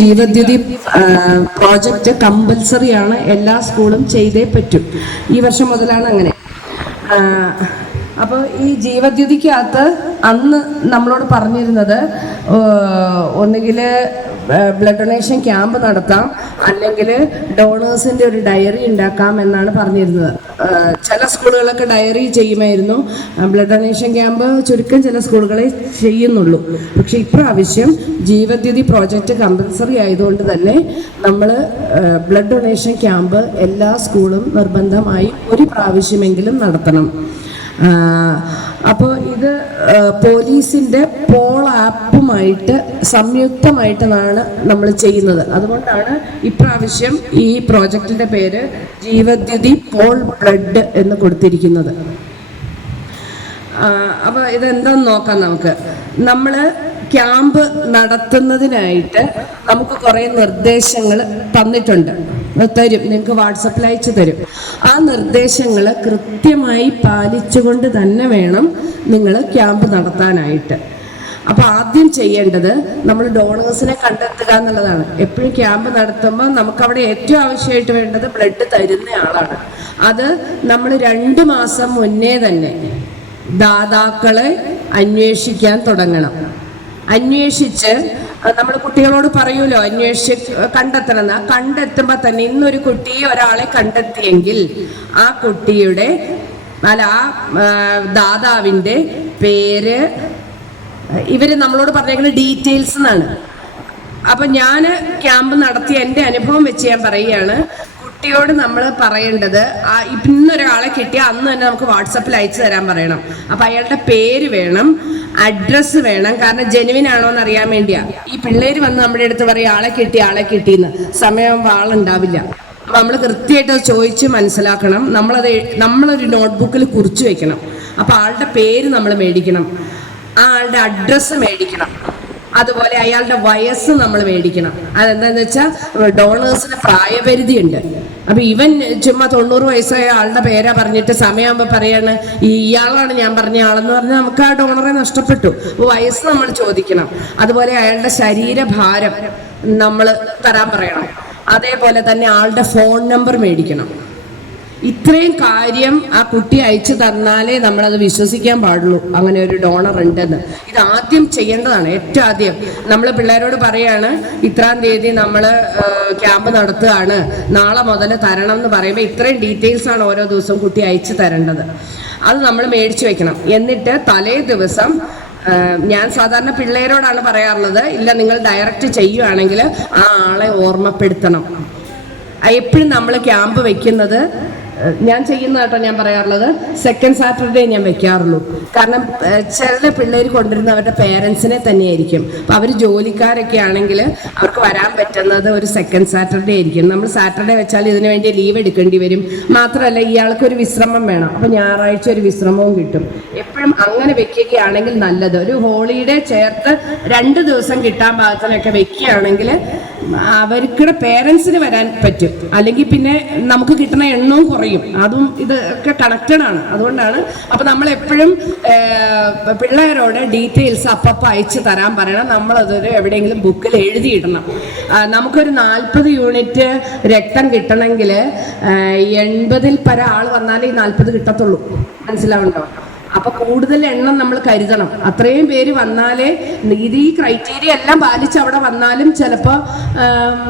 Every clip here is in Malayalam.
ജീവദ്യുതി പ്രോജക്റ്റ് കമ്പൽസറിയാണ്, എല്ലാ സ്കൂളും ചെയ്തേ പറ്റും. ഈ വർഷം മുതലാണ് അങ്ങനെ. അപ്പോൾ ഈ ജീവദ്യുതിക്കകത്ത് അന്ന് നമ്മളോട് പറഞ്ഞിരുന്നത് ഒന്നുകിൽ ബ്ലഡ് ഡൊണേഷൻ ക്യാമ്പ് നടത്താം, അല്ലെങ്കിൽ ഡോണേഴ്സിൻ്റെ ഒരു ഡയറി ഉണ്ടാക്കാം എന്നാണ് പറഞ്ഞിരുന്നത്. ചില സ്കൂളുകളൊക്കെ ഡയറി ചെയ്യുമായിരുന്നു, ബ്ലഡ് ഡൊണേഷൻ ക്യാമ്പ് ചുരുക്കം ചില സ്കൂളുകളെ ചെയ്യുന്നുള്ളൂ. പക്ഷെ ഇപ്രാവശ്യം ജീവദ്യുതി പ്രോജക്റ്റ് കമ്പൽസറി ആയതുകൊണ്ട് തന്നെ നമ്മൾ ബ്ലഡ് ഡൊണേഷൻ ക്യാമ്പ് എല്ലാ സ്കൂളും നിർബന്ധമായി ഒരു പ്രാവശ്യമെങ്കിലും നടത്തണം. അപ്പോൾ ഇത് പോലീസിൻ്റെ പോൾ ആപ്പുമായിട്ട് സംയുക്തമായിട്ടാണ് നമ്മൾ ചെയ്യുന്നത്. അതുകൊണ്ടാണ് ഇപ്രാവശ്യം ഈ പ്രോജക്റ്റിൻ്റെ പേര് ജീവദ്യുതി പോൾ ബ്ലഡ് എന്ന് കൊടുത്തിരിക്കുന്നത്. അപ്പോൾ ഇതെന്താന്ന് നോക്കാം. നമ്മൾ ക്യാമ്പ് നടത്തുന്നതിനായിട്ട് നമുക്ക് കുറേ നിർദ്ദേശങ്ങൾ തന്നിട്ടുണ്ട്, തരും, നിങ്ങൾക്ക് വാട്സപ്പിൽ അയച്ചു തരും. ആ നിർദ്ദേശങ്ങൾ കൃത്യമായി പാലിച്ചുകൊണ്ട് തന്നെ വേണം നിങ്ങൾ ക്യാമ്പ് നടത്താനായിട്ട്. അപ്പോൾ ആദ്യം ചെയ്യേണ്ടത് നമ്മൾ ഡോണേഴ്സിനെ കണ്ടെത്തുക എന്നുള്ളതാണ്. എപ്പോഴും ക്യാമ്പ് നടത്തുമ്പോൾ നമുക്കവിടെ ഏറ്റവും ആവശ്യമായിട്ട് വേണ്ടത് ബ്ലഡ് തരുന്ന ആളാണ്. അത് നമ്മൾ 2 മാസം മുന്നേ തന്നെ ദാതാക്കളെ അന്വേഷിക്കാൻ തുടങ്ങണം. അന്വേഷിച്ച് നമ്മൾ കുട്ടികളോട് പറയുമല്ലോ കണ്ടെത്തണം. കണ്ടെത്തുമ്പോൾ തന്നെ ഇന്നൊരു കുട്ടി ഒരാളെ കണ്ടെത്തിയെങ്കിൽ ആ കുട്ടിയുടെ ആ ദാതാവിൻ്റെ പേര്, ഇവര് നമ്മളോട് പറഞ്ഞേക്കുന്ന ഡീറ്റെയിൽസ് എന്നാണ്. അപ്പൊ ഞാൻ ക്യാമ്പ് നടത്തിയ എൻ്റെ അനുഭവം വെച്ച് ഞാൻ പറയുകയാണ്, കുട്ടിയോട് നമ്മൾ പറയേണ്ടത് ഇന്നൊരാളെ കിട്ടിയാൽ അന്ന് തന്നെ നമുക്ക് വാട്സപ്പിൽ അയച്ചു തരാൻ പറയണം. അപ്പൊ അയാളുടെ പേര് വേണം, അഡ്രസ്സ് വേണം. കാരണം ജെനുവിൻ ആണോ എന്ന് അറിയാൻ വേണ്ടിയാ. ഈ പിള്ളേര് വന്ന് നമ്മുടെ അടുത്ത് പറയും ആളെ കിട്ടിയെന്ന്, സമയം ആളുണ്ടാവില്ല. അപ്പൊ നമ്മൾ കൃത്യമായിട്ട് അത് ചോദിച്ച് മനസ്സിലാക്കണം. നമ്മളൊരു നോട്ട്ബുക്കിൽ കുറിച്ച് വെക്കണം. അപ്പൊ ആളുടെ പേര് നമ്മൾ മേടിക്കണം, ആ ആളുടെ അഡ്രസ്സ് മേടിക്കണം, അതുപോലെ അയാളുടെ വയസ്സ് നമ്മൾ മേടിക്കണം. അതെന്താന്ന് വെച്ചാൽ ഡോണേഴ്സിന് പ്രായപരിധി ഉണ്ട്. അപ്പൊ ഇവൻ ചുമ്മാ 90 വയസ്സായ ആളുടെ പേരാ പറഞ്ഞിട്ട് സമയമാകുമ്പോൾ പറയാണ് ഇയാളാണ് ഞാൻ പറഞ്ഞ ആളെന്ന് പറഞ്ഞാൽ നമുക്ക് ആ ഡോണറെ നഷ്ടപ്പെട്ടു. അപ്പോൾ വയസ്സ് നമ്മൾ ചോദിക്കണം. അതുപോലെ അയാളുടെ ശരീരഭാരം നമ്മൾ തരാൻ പറയണം. അതേപോലെ തന്നെ ആളുടെ ഫോൺ നമ്പർ മേടിക്കണം. ഇത്രയും കാര്യം ആ കുട്ടി അയച്ചു തന്നാലേ നമ്മളത് വിശ്വസിക്കാൻ പാടുള്ളൂ അങ്ങനെ ഒരു ഡോണർ ഉണ്ടെന്ന്. ഇത് ആദ്യം ചെയ്യേണ്ടതാണ്. ഏറ്റവും ആദ്യം നമ്മൾ പിള്ളേരോട് പറയാണ് ഇത്രാം തീയതി നമ്മൾ ക്യാമ്പ് നടത്തുകയാണ്, നാളെ മുതൽ തരണം എന്ന് പറയുമ്പോൾ ഇത്രയും ഡീറ്റെയിൽസ് ആണ് ഓരോ ദിവസവും കുട്ടി അയച്ചു തരേണ്ടത്. അത് നമ്മൾ മേടിച്ചു വെക്കണം. എന്നിട്ട് തലേ ദിവസം ഞാൻ സാധാരണ പിള്ളേരോടാണ് പറയാറുള്ളത്, ഇല്ല നിങ്ങൾ ഡയറക്റ്റ് ചെയ്യുകയാണെങ്കിൽ ആ ആളെ ഓർമ്മപ്പെടുത്തണം. എപ്പോഴും നമ്മൾ ക്യാമ്പ് വെക്കുന്നത്, ഞാൻ ചെയ്യുന്ന കേട്ടോ ഞാൻ പറയാറുള്ളത്, സെക്കൻഡ് സാറ്റർഡേ ഞാൻ വെക്കാറുള്ളൂ. കാരണം ചില പിള്ളേർ കൊണ്ടുവരുന്ന അവരുടെ പേരൻസിനെ തന്നെയായിരിക്കും. അപ്പം അവർ ജോലിക്കാരൊക്കെ ആണെങ്കിൽ അവർക്ക് വരാൻ പറ്റുന്നത് ഒരു സെക്കൻഡ് സാറ്റർഡേ ആയിരിക്കും. നമ്മൾ സാറ്റർഡേ വെച്ചാൽ ഇതിനു വേണ്ടി ലീവ് എടുക്കേണ്ടി വരും. മാത്രമല്ല ഇയാൾക്കൊരു വിശ്രമം വേണം. അപ്പം ഞായറാഴ്ച ഒരു വിശ്രമവും കിട്ടും. എപ്പോഴും അങ്ങനെ വെക്കുകയാണെങ്കിൽ നല്ലത്. ഒരു ഹോളിഡേ ചേർത്ത് 2 ദിവസം കിട്ടാൻ പാകത്തിനൊക്കെ വെക്കുകയാണെങ്കിൽ അവർക്കുടെ പേരൻസിന് വരാൻ പറ്റും. അല്ലെങ്കിൽ പിന്നെ നമുക്ക് കിട്ടുന്ന എണ്ണവും കുറയും. അതും ഇതൊക്കെ കണക്റ്റഡ് ആണ്. അതുകൊണ്ടാണ് അപ്പൊ നമ്മൾ എപ്പോഴും പിള്ളേരോട് ഡീറ്റെയിൽസ് അപ്പപ്പോൾ അയച്ചു തരാൻ പറയണം. നമ്മളതൊരു എവിടെയെങ്കിലും ബുക്കിൽ എഴുതിയിടണം. നമുക്കൊരു 40 യൂണിറ്റ് രക്തം കിട്ടണമെങ്കിൽ 80-ൽ പരം ആൾ വന്നാലേ ഈ 40 കിട്ടത്തുള്ളൂ. മനസ്സിലാവുന്നുണ്ടോ? അപ്പൊ കൂടുതൽ എണ്ണം നമ്മൾ കരുതണം. അത്രയും പേര് വന്നാലേ ഇത് ഈ ക്രൈറ്റീരിയ എല്ലാം പാലിച്ച് അവിടെ വന്നാലും ചിലപ്പോൾ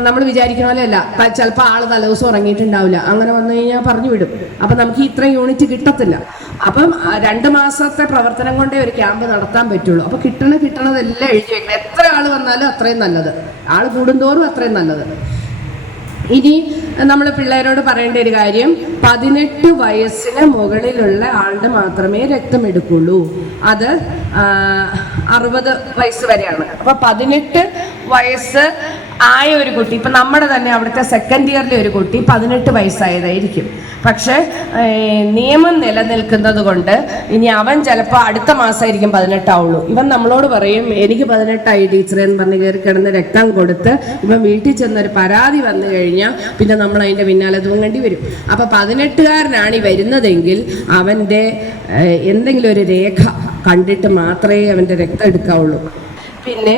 നമ്മൾ വിചാരിക്കുന്ന പോലെ അല്ല, ചിലപ്പോൾ ആൾ തലേദിവസം ഉറങ്ങിയിട്ടുണ്ടാവില്ല. അങ്ങനെ വന്നു കഴിഞ്ഞാൽ പറഞ്ഞു വിടും. അപ്പം നമുക്ക് ഇത്ര യൂണിറ്റ് കിട്ടത്തില്ല. അപ്പം 2 മാസത്തെ പ്രവർത്തനം കൊണ്ടേ ഒരു ക്യാമ്പ് നടത്താൻ പറ്റുള്ളൂ. അപ്പൊ കിട്ടണതെല്ലാം എഴുതി വെക്കണം. എത്ര ആൾ വന്നാലും അത്രയും നല്ലത്, ആൾ കൂടുന്തോറും അത്രയും നല്ലത്. ഇനി നമ്മൾ പിള്ളേരോട് പറയേണ്ട ഒരു കാര്യം, 18 വയസ്സിന് മുകളിലുള്ള ആളുടെ മാത്രമേ രക്തം എടുക്കുള്ളൂ. അത് 60 വയസ്സ് വരെയാണ്. അപ്പൊ 18 വയസ്സ് ആയ ഒരു കുട്ടി, ഇപ്പൊ നമ്മുടെ തന്നെ അവിടുത്തെ സെക്കൻഡ് ഇയറിലെ ഒരു കുട്ടി 18 വയസ്സായതായിരിക്കും. പക്ഷെ നിയമം നിലനിൽക്കുന്നത് കൊണ്ട് ഇനി അവൻ ചിലപ്പോൾ അടുത്ത മാസമായിരിക്കും 18 ആവുള്ളൂ. ഇവൻ നമ്മളോട് പറയും എനിക്ക് 18 ടീച്ചറെ എന്ന് പറഞ്ഞ് കയറി കിടന്ന് രക്തം കൊടുത്ത് ഇവൻ വീട്ടിൽ ചെന്നൊരു പരാതി വന്നു കഴിഞ്ഞാൽ പിന്നെ നമ്മൾ അതിൻ്റെ പിന്നാലെ തൂങ്ങേണ്ടി വരും. അപ്പം 18കാരനാണ് ഈ വരുന്നതെങ്കിൽ അവൻ്റെ എന്തെങ്കിലും ഒരു രേഖ കണ്ടിട്ട് മാത്രമേ അവൻ്റെ രക്തം എടുക്കാവുള്ളൂ. പിന്നെ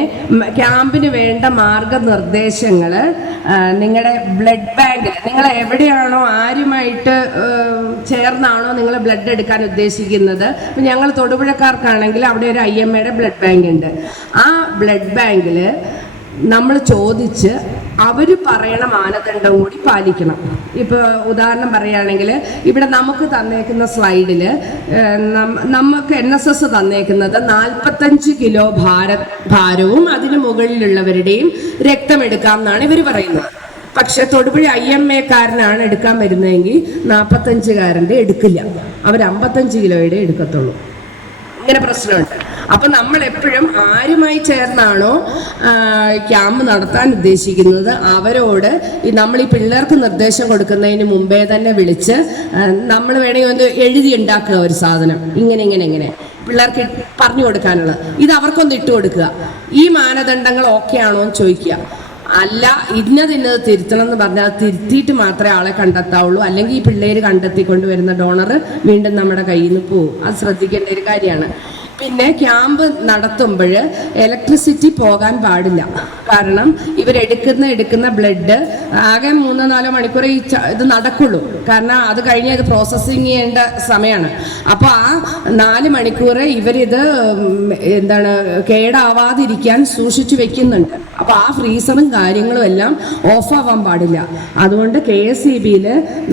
ക്യാമ്പിന് വേണ്ട മാർഗനിർദ്ദേശങ്ങൾ നിങ്ങളുടെ ബ്ലഡ് ബാങ്കിൽ നിങ്ങൾ എവിടെയാണോ ആരുമായിട്ട് ചേർന്നാണോ നിങ്ങൾ ബ്ലഡ് എടുക്കാൻ ഉദ്ദേശിക്കുന്നത്. ഇപ്പം ഞങ്ങൾ തൊടുപുഴക്കാർക്കാണെങ്കിൽ അവിടെ ഒരു IMAയുടെ ബ്ലഡ് ബാങ്ക് ഉണ്ട്. ആ ബ്ലഡ് ബാങ്കിൽ നമ്മൾ ചോദിച്ച് അവർ പറയണ മാനദണ്ഡം കൂടി പാലിക്കണം. ഇപ്പോൾ ഉദാഹരണം പറയുകയാണെങ്കിൽ ഇവിടെ നമുക്ക് തന്നേക്കുന്ന സ്ലൈഡിൽ നമുക്ക് NSS തന്നേക്കുന്നത് 45 കിലോ ഭാരവും അതിന് മുകളിലുള്ളവരുടെയും രക്തമെടുക്കാം എന്നാണ് ഇവർ പറയുന്നത്. പക്ഷെ തൊടുപുഴ IMAക്കാരനാണ് എടുക്കാൻ വരുന്നതെങ്കിൽ 45കാരൻ്റെ എടുക്കില്ല, അവർ 55 കിലോയുടെ എടുക്കത്തുള്ളൂ. ഇങ്ങനെ പ്രശ്നമുണ്ട്. അപ്പം നമ്മൾ എപ്പോഴും ആരുമായി ചേർന്നാണോ ക്യാമ്പ് നടത്താൻ ഉദ്ദേശിക്കുന്നത് അവരോട് നമ്മൾ ഈ പിള്ളേർക്ക് നിർദ്ദേശം കൊടുക്കുന്നതിന് മുമ്പേ തന്നെ വിളിച്ച് നമ്മൾ വേണമെങ്കിൽ ഒന്ന് എഴുതി ഉണ്ടാക്കുക ഒരു സാധനം, ഇങ്ങനെ പിള്ളേർക്ക് പറഞ്ഞു കൊടുക്കാനുള്ളത്. ഇത് അവർക്കൊന്ന് ഇട്ട് കൊടുക്കുക. ഈ മാനദണ്ഡങ്ങൾ ഓക്കെ ആണോ എന്ന് ചോദിക്കുക. അല്ല ഇന്നത് തിരുത്തണം എന്ന് പറഞ്ഞാൽ തിരുത്തിയിട്ട് മാത്രമേ ആളെ കണ്ടെത്താവുള്ളൂ. അല്ലെങ്കിൽ ഈ പിള്ളേർ കണ്ടെത്തിക്കൊണ്ട് വരുന്ന ഡോണർ വീണ്ടും നമ്മുടെ കയ്യിൽ നിന്ന് പോകും. അത് ശ്രദ്ധിക്കേണ്ട ഒരു കാര്യമാണ്. പിന്നെ ക്യാമ്പ് നടത്തുമ്പോൾ ഇലക്ട്രിസിറ്റി പോകാൻ പാടില്ല. കാരണം ഇവരെടുക്കുന്ന ബ്ലഡ് ആകെ 3-4 മണിക്കൂർ ഇത് നടക്കുള്ളൂ. കാരണം അത് കഴിഞ്ഞ് ഇത് പ്രോസസ്സിങ് ചെയ്യേണ്ട സമയമാണ്. അപ്പോൾ ആ 4 മണിക്കൂർ ഇവരിത് കേടാവാതിരിക്കാൻ സൂക്ഷിച്ചു വെക്കുന്നുണ്ട്. അപ്പോൾ ആ ഫ്രീസറും കാര്യങ്ങളും എല്ലാം ഓഫാവാൻ പാടില്ല. അതുകൊണ്ട് KSEBയിൽ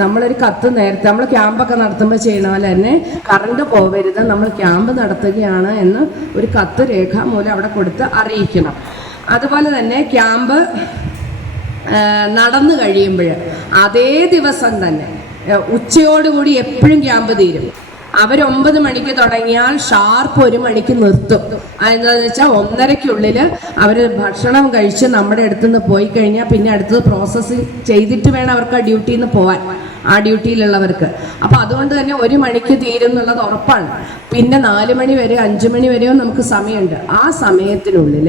നമ്മളൊരു കത്ത് നേരത്തെ നമ്മൾ ക്യാമ്പൊക്കെ നടത്തുമ്പോൾ ചെയ്യണ പോലെ തന്നെ കറണ്ട് പോവരുത്, നമ്മൾ ക്യാമ്പ് നടത്തുകയാണ് എന്ന് ഒരു കത്ത് രേഖാമൂലം അവിടെ കൊടുത്ത് അറിയിക്കണം. അതുപോലെ തന്നെ ക്യാമ്പ് നടന്നു കഴിയുമ്പോൾ അതേ ദിവസം തന്നെ ഉച്ചയോടുകൂടി എപ്പോഴും ക്യാമ്പ് തീരും. അവർ 9 മണിക്ക് തുടങ്ങിയാൽ ഷാർപ്പ് 1 മണിക്ക് നിർത്തും. അതെന്താണെന്ന് വെച്ചാൽ 1:30-ക്കുള്ളിൽ അവർ ഭക്ഷണം കഴിച്ച് നമ്മുടെ അടുത്തുനിന്ന് പോയി കഴിഞ്ഞാൽ പിന്നെ അടുത്തത് പ്രോസസ്സിങ് ചെയ്തിട്ട് വേണം അവർക്ക് ആ ഡ്യൂട്ടിയിൽ നിന്ന് പോകാൻ, ആ ഡ്യൂട്ടിയിലുള്ളവർക്ക്. അപ്പോൾ അതുകൊണ്ട് തന്നെ 1 മണിക്ക് തീരും എന്നുള്ളത് ഉറപ്പാണ്. പിന്നെ 4 മണി വരെ 5 മണി വരെയോ നമുക്ക് സമയമുണ്ട്. ആ സമയത്തിനുള്ളിൽ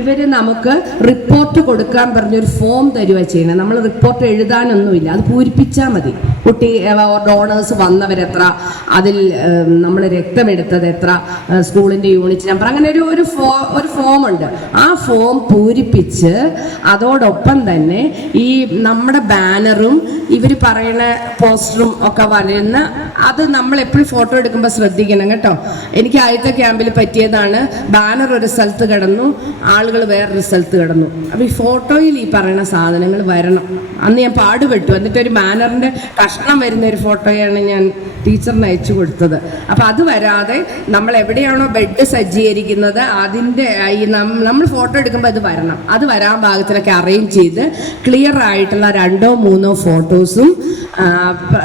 ഇവർ നമുക്ക് റിപ്പോർട്ട് കൊടുക്കാൻ പറഞ്ഞൊരു ഫോം തരുക ചെയ്യണം. നമ്മൾ റിപ്പോർട്ട് എഴുതാനൊന്നുമില്ല, അത് പൂരിപ്പിച്ചാൽ മതി. കുട്ടി ഡോണേഴ്സ് വന്നവരെത്ര, അതിൽ നമ്മൾ രക്തമെടുത്തത് എത്ര, സ്കൂളിൻ്റെ യൂണിറ്റ് നമ്പർ, അങ്ങനെ ഒരു ഫോമുണ്ട്. ആ ഫോം പൂരിപ്പിച്ച് അതോടൊപ്പം തന്നെ ഈ നമ്മുടെ ബാനറും ഇവർ പറയുന്ന പോസ്റ്ററും ഒക്കെ വരുന്ന അത് നമ്മൾ എപ്പോഴും ഫോട്ടോ എടുക്കുമ്പോൾ ശ്രദ്ധിക്കണം കേട്ടോ. എനിക്ക് ആദ്യത്തെ ക്യാമ്പിൽ പറ്റിയതാണ്. ബാനർ ഒരു സ്ഥലത്ത് കിടന്നു, ആളുകൾ വേറൊരു സ്ഥലത്ത് കിടന്നു. അപ്പോൾ ഈ ഫോട്ടോയിൽ ഈ പറയുന്ന സാധനങ്ങൾ വരണം. അന്ന് ഞാൻ പാടുപെട്ടു. എന്നിട്ട് ഒരു ബാനറിൻ്റെ കഷ്ണം വരുന്ന ഒരു ഫോട്ടോയാണ് ഞാൻ ടീച്ചറിന് അയച്ചു കൊടുത്തത്. അപ്പോൾ അത് വരാതെ നമ്മൾ എവിടെയാണോ ബെഡ് സജ്ജീകരിക്കുന്നത് അതിൻ്റെ നമ്മൾ ഫോട്ടോ എടുക്കുമ്പോൾ അത് വരണം. അത് വരാൻ ഭാഗത്തിലൊക്കെ അറേഞ്ച് ചെയ്ത് ക്ലിയർ ആയിട്ടുള്ള 2-3 ഫോട്ടോസും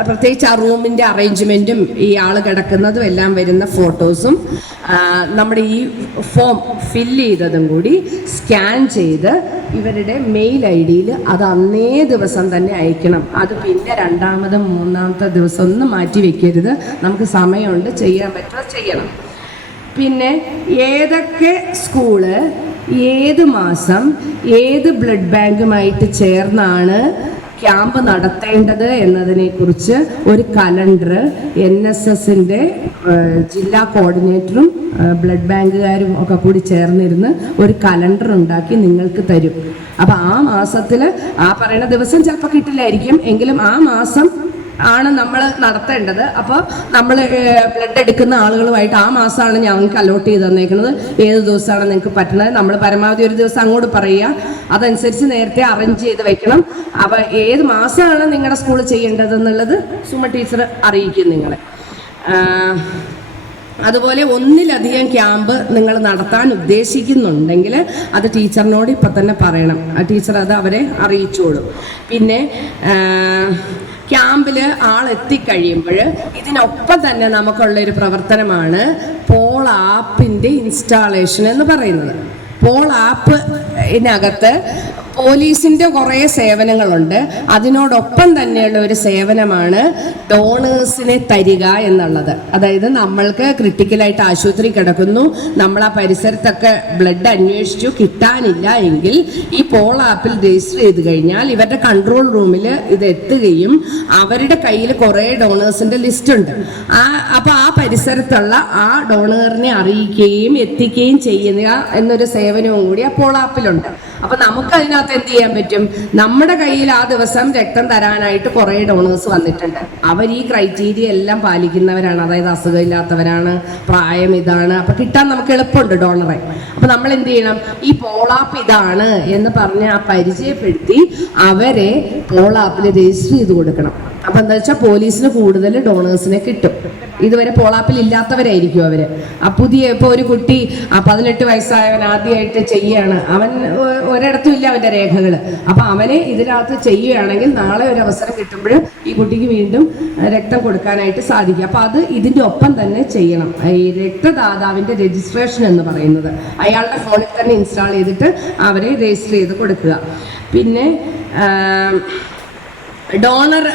പ്രത്യേകിച്ച് ആ റൂമിൻ്റെ അറേഞ്ച്മെൻറ്റും ഈ ആൾ കിടക്കുന്നതും എല്ലാം വരുന്ന ഫോട്ടോസും നമ്മുടെ ഈ ഫോം ഫില്ല് ചെയ്തതും കൂടി സ്കാൻ ചെയ്ത് ഇവരുടെ മെയിൽ ID-യിൽ അത് അന്നേ ദിവസം തന്നെ അയക്കണം. അത് പിന്നെ 2-ാമതും 3-ാമത്തെ ദിവസം ഒന്നും മാറ്റി വെക്കരുത്. നമുക്ക് സമയമുണ്ട്, ചെയ്യാൻ പറ്റുക ചെയ്യണം. പിന്നെ ഏതൊക്കെ സ്കൂള് ഏത് മാസം ഏത് ബ്ലഡ് ബാങ്കുമായിട്ട് ചേർന്നാണ് ക്യാമ്പ് നടത്തേണ്ടത് എന്നതിനെക്കുറിച്ച് ഒരു കലണ്ടർ NSSൻ്റെ ജില്ലാ കോർഡിനേറ്ററും ബ്ലഡ് ബാങ്കുകാരും ഒക്കെ കൂടി ചേർന്നിരുന്ന് ഒരു കലണ്ടർ ഉണ്ടാക്കി നിങ്ങൾക്ക് തരും. അപ്പോൾ ആ മാസത്തിൽ ആ പറയുന്ന ദിവസം ചിലപ്പോൾ കിട്ടില്ലായിരിക്കും, എങ്കിലും ആ മാസം ആണ് നമ്മൾ നടത്തേണ്ടത്. അപ്പോൾ നമ്മൾ ബ്ലഡ് എടുക്കുന്ന ആളുകളുമായിട്ട് ആ മാസമാണ് ഞങ്ങൾക്ക് അലോട്ട് ചെയ്ത് തന്നേക്കുന്നത്. ഏത് ദിവസമാണ് നിങ്ങൾക്ക് പറ്റുന്നത്, നമ്മൾ പരമാവധി ഒരു ദിവസം അങ്ങോട്ട് പറയുക, അതനുസരിച്ച് നേരത്തെ അറേഞ്ച് ചെയ്ത് വെക്കണം. അപ്പോൾ ഏത് മാസമാണ് നിങ്ങളുടെ സ്കൂൾ ചെയ്യേണ്ടതെന്നുള്ളത് സുമ ടീച്ചർ അറിയിക്കും നിങ്ങളെ. അതുപോലെ ഒന്നിലധികം ക്യാമ്പ് നിങ്ങൾ നടത്താൻ ഉദ്ദേശിക്കുന്നുണ്ടെങ്കിൽ അത് ടീച്ചറിനോട് ഇപ്പം തന്നെ പറയണം. ടീച്ചർ അത് അവരെ അറിയിച്ചോളും. പിന്നെ ക്യാമ്പിൽ ആളെത്തിക്കഴിയുമ്പോൾ ഇതിനൊപ്പം തന്നെ നമുക്കുള്ളൊരു പ്രവർത്തനമാണ് പോൾ ആപ്പിൻ്റെ ഇൻസ്റ്റാളേഷൻ എന്ന് പറയുന്നത്. പോൾ ആപ്പിനകത്ത് പോലീസിൻ്റെ കുറേ സേവനങ്ങളുണ്ട്. അതിനോടൊപ്പം തന്നെയുള്ള ഒരു സേവനമാണ് ഡോണേഴ്സിനെ തരിക എന്നുള്ളത്. അതായത് നമ്മൾക്ക് ക്രിട്ടിക്കലായിട്ട് ആശുപത്രി കിടക്കുന്നു, നമ്മൾ ആ പരിസരത്തൊക്കെ ബ്ലഡ് അന്വേഷിച്ചു കിട്ടാനില്ല എങ്കിൽ ഈ പോൾ ആപ്പിൽ രജിസ്റ്റർ ചെയ്ത് കഴിഞ്ഞാൽ ഇവരുടെ കൺട്രോൾ റൂമിൽ ഇത് എത്തുകയും അവരുടെ കയ്യിൽ കുറേ ഡോണേഴ്സിൻ്റെ ലിസ്റ്റ് ഉണ്ട്. അപ്പോൾ ആ പരിസരത്തുള്ള ആ ഡോണറിനെ അറിയിക്കുകയും എത്തിക്കുകയും ചെയ്യുക എന്നൊരു സേവനവും കൂടി ആ പോൾ ആപ്പിലുണ്ട്. അപ്പൊ നമുക്ക് അതിനകത്ത് എന്ത് ചെയ്യാൻ പറ്റും? നമ്മുടെ കയ്യിൽ ആ ദിവസം രക്തം തരാനായിട്ട് കുറേ ഡോണേഴ്സ് വന്നിട്ടുണ്ട്. അവർ ഈ ക്രൈറ്റീരിയ എല്ലാം പാലിക്കുന്നവരാണ്, അതായത് അസുഖമില്ലാത്തവരാണ്, പ്രായം ഇതാണ്, അപ്പൊ കിട്ടാൻ നമുക്ക് എളുപ്പമുണ്ട് ഡോണറെ. അപ്പൊ നമ്മൾ എന്ത് ചെയ്യണം? ഈ പോൾ ആപ്പ് ഇതാണ് എന്ന് പറഞ്ഞ് ആ പരിചയപ്പെടുത്തി അവരെ പോൾ ആപ്പിൽ രജിസ്റ്റർ ചെയ്ത് കൊടുക്കണം. അപ്പൊ എന്താ വെച്ചാൽ പോലീസിന് കൂടുതൽ ഡോണേഴ്സിനെ കിട്ടും. ഇതുവരെ പോളാപ്പിൽ ഇല്ലാത്തവരായിരിക്കും അവര്. ഇപ്പൊ ഒരു കുട്ടി 18 വയസ്സായവൻ ആദ്യമായിട്ട് ചെയ്യാണ്, അവൻ ഒരിടത്തും ഇല്ല അവന്റെ രേഖകള്. അപ്പൊ അവനെ ഇതിനകത്ത് ചെയ്യുകയാണെങ്കിൽ നാളെ ഒരു അവസരം കിട്ടുമ്പോൾ ഈ കുട്ടിക്ക് വീണ്ടും രക്തം കൊടുക്കാനായിട്ട് സാധിക്കും. അപ്പൊ അത് ഇതിന്റെ ഒപ്പം തന്നെ ചെയ്യണം. ഈ രക്തദാതാവിന്റെ രജിസ്ട്രേഷൻ എന്ന് പറയുന്നത് അയാളുടെ ഫോണിൽ തന്നെ ഇൻസ്റ്റാൾ ചെയ്തിട്ട് അവരെ രജിസ്റ്റർ ചെയ്ത് കൊടുക്കുക. പിന്നെ ഡോണർ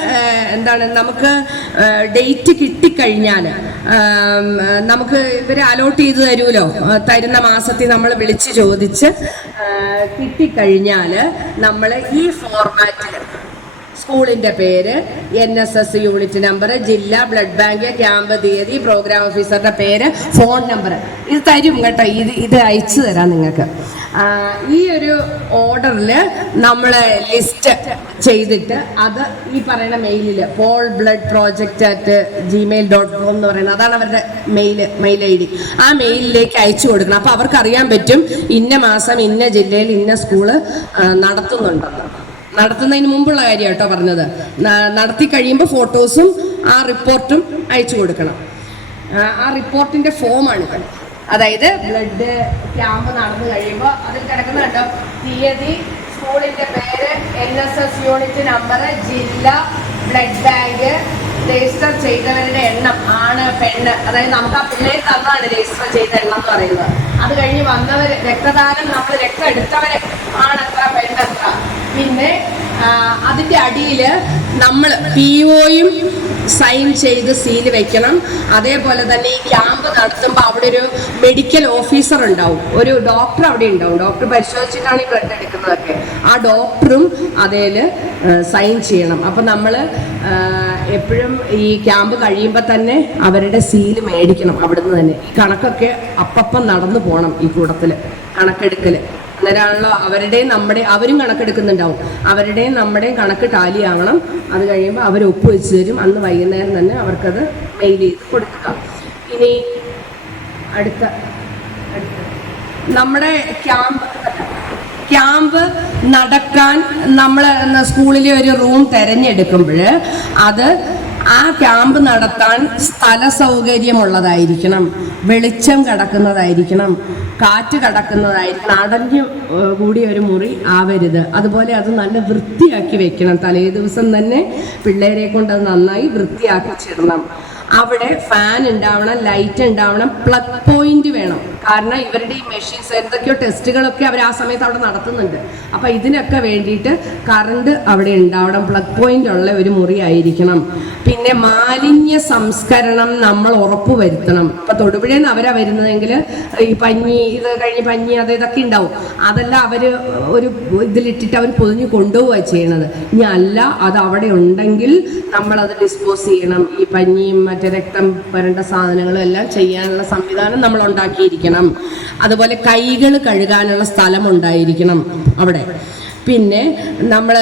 എന്താണ്, നമുക്ക് ഡേറ്റ് കിട്ടിക്കഴിഞ്ഞാൽ നമുക്ക് ഇവർ അലോട്ട് ചെയ്ത് തരുമല്ലോ, തരുന്ന മാസത്തിൽ നമ്മൾ വിളിച്ച് ചോദിച്ച് കിട്ടിക്കഴിഞ്ഞാൽ നമ്മൾ ഈ ഫോർമാറ്റിൽ സ്കൂളിൻ്റെ പേര്, NSS യൂണിറ്റ് നമ്പർ, ജില്ല, ബ്ലഡ് ബാങ്ക്, ക്യാമ്പ് തീയതി, പ്രോഗ്രാം ഓഫീസറുടെ പേര്, ഫോൺ നമ്പർ ഇത് തരും കേട്ടോ. ഇത് അയച്ചു തരാം നിങ്ങൾക്ക്. ഈ ഒരു ഓർഡറിൽ നമ്മൾ ലിസ്റ്റ് ചെയ്തിട്ട് അത് ഈ പറയുന്ന മെയിലിൽ paulbloodproject@gmail.com എന്ന് പറയുന്നത് അതാണ് അവരുടെ മെയിൽ ID. ആ മെയിലിലേക്ക് അയച്ചു കൊടുക്കണം. അപ്പോൾ അവർക്ക് അറിയാൻ പറ്റും ഇന്ന മാസം ഇന്ന ജില്ലയിൽ ഇന്ന സ്കൂള് നടത്തുന്നുണ്ടെന്ന്. നടത്തുന്നതിന് മുമ്പുള്ള കാര്യം കേട്ടോ പറഞ്ഞത്. നടത്തി കഴിയുമ്പോൾ ഫോട്ടോസും ആ റിപ്പോർട്ടും അയച്ചു കൊടുക്കണം. ആ റിപ്പോർട്ടിന്റെ ഫോമാണിത്. അതായത് ബ്ലഡ് ക്യാമ്പ് നടന്നു കഴിയുമ്പോൾ അതിൽ കിടക്കുന്ന കണ്ടോ, തീയതി, സ്കൂളിന്റെ പേര്, NSS യൂണിറ്റ് നമ്പർ, ജില്ല, ബ്ലഡ് ബാങ്ക്, രജിസ്റ്റർ ചെയ്തവരുടെ എണ്ണം, ആണ് പെണ്ണ്, അതായത് നമുക്ക് ആ പിള്ളേർ തന്നാണ് രജിസ്റ്റർ ചെയ്ത എണ്ണം എന്ന് പറയുന്നത്. അത് കഴിഞ്ഞ് വന്നവർ, രക്തദാനം നമ്മൾ രക്തം എടുത്തവര് ആണെത്ര, പെണ്ണെത്ര. പിന്നെ അതിന്റെ അടിയിൽ നമ്മൾ POയും സൈൻ ചെയ്ത് സീല് വെക്കണം. അതേപോലെ തന്നെ ഈ ക്യാമ്പ് നടത്തുമ്പോൾ അവിടെ ഒരു മെഡിക്കൽ ഓഫീസർ ഉണ്ടാവും, ഒരു ഡോക്ടർ അവിടെ ഉണ്ടാവും. ഡോക്ടർ പരിശോധിച്ചിട്ടാണ് ഈ ബ്ലഡ് എടുക്കുന്നതൊക്കെ. ആ ഡോക്ടറും അതേൽ സൈൻ ചെയ്യണം. അപ്പം നമ്മൾ എപ്പോഴും ഈ ക്യാമ്പ് കഴിയുമ്പോൾ തന്നെ അവരുടെ സീല് മേടിക്കണം അവിടുന്ന് തന്നെ. ഈ കണക്കൊക്കെ അപ്പം നടന്നു പോകണം ഈ കൂട്ടത്തിൽ കണക്കെടുക്കൽ. അന്നേരമാണല്ലോ അവരുടെയും അവരും കണക്കെടുക്കുന്നുണ്ടാവും. അവരുടെയും നമ്മുടെയും കണക്ക് ടാലി ആവണം. അത് കഴിയുമ്പോൾ അവർ ഒപ്പുവെച്ച് തരും. അന്ന് വൈകുന്നേരം തന്നെ അവർക്കത് മെയിൽ ചെയ്ത് കൊടുക്കുക. ഇനി അടുത്ത നമ്മുടെ ക്യാമ്പ് നടക്കാൻ നമ്മൾ സ്കൂളിലെ ഒരു റൂം തിരഞ്ഞെടുക്കുമ്പോൾ അത് ആ ക്യാമ്പ് നടത്താൻ സ്ഥല സൗകര്യമുള്ളതായിരിക്കണം, വെളിച്ചം കടക്കുന്നതായിരിക്കണം, കാറ്റ് കടക്കുന്നതായിരിക്കണം, അടഞ്ഞു കൂടിയ ഒരു മുറി ആവരുത്. അതുപോലെ അത് നല്ല വൃത്തിയാക്കി വെക്കണം. തലേ ദിവസം തന്നെ പിള്ളേരെ കൊണ്ട് അത് നന്നായി വൃത്തിയാക്കിച്ചിടണം. അവിടെ ഫാൻ ഉണ്ടാവണം, ലൈറ്റ് ഉണ്ടാവണം, പ്ലഗ് പോയിന്റ് വേണം. കാരണം ഇവരുടെ ഈ മെഷീൻസ് എന്തൊക്കെയോ ടെസ്റ്റുകളൊക്കെ അവർ ആ സമയത്ത് അവിടെ നടത്തുന്നുണ്ട്. അപ്പം ഇതിനൊക്കെ വേണ്ടിയിട്ട് കറണ്ട് അവിടെ ഉണ്ടാവണം. പ്ലഗ് പോയിന്റ് ഉള്ള ഒരു മുറി ആയിരിക്കണം. പിന്നെ മാലിന്യ സംസ്കരണം നമ്മൾ ഉറപ്പ് വരുത്തണം. ഇപ്പം തൊടുപുഴയിൽ നിന്ന് അവരാ വരുന്നതെങ്കിൽ ഈ പഞ്ഞി, ഇത് കഴിഞ്ഞ് പഞ്ഞി ഇതൊക്കെ ഉണ്ടാവും. അതെല്ലാം അവർ ഒരു ഇതിലിട്ടിട്ട് അവർ പൊതിഞ്ഞ് കൊണ്ടുപോവുക ചെയ്യണത്. ഇനി അല്ല, അത് അവിടെ ഉണ്ടെങ്കിൽ നമ്മളത് ഡിസ്പോസ് ചെയ്യണം. ഈ പഞ്ഞിയും മറ്റേ രക്തം വരേണ്ട സാധനങ്ങളും എല്ലാം ചെയ്യാനുള്ള സംവിധാനം നമ്മൾ ഉണ്ടാക്കിയിരിക്കണം. അതുപോലെ കൈകൾ കഴുകാനുള്ള സ്ഥലം ഉണ്ടായിരിക്കണം അവിടെ. പിന്നെ നമ്മൾ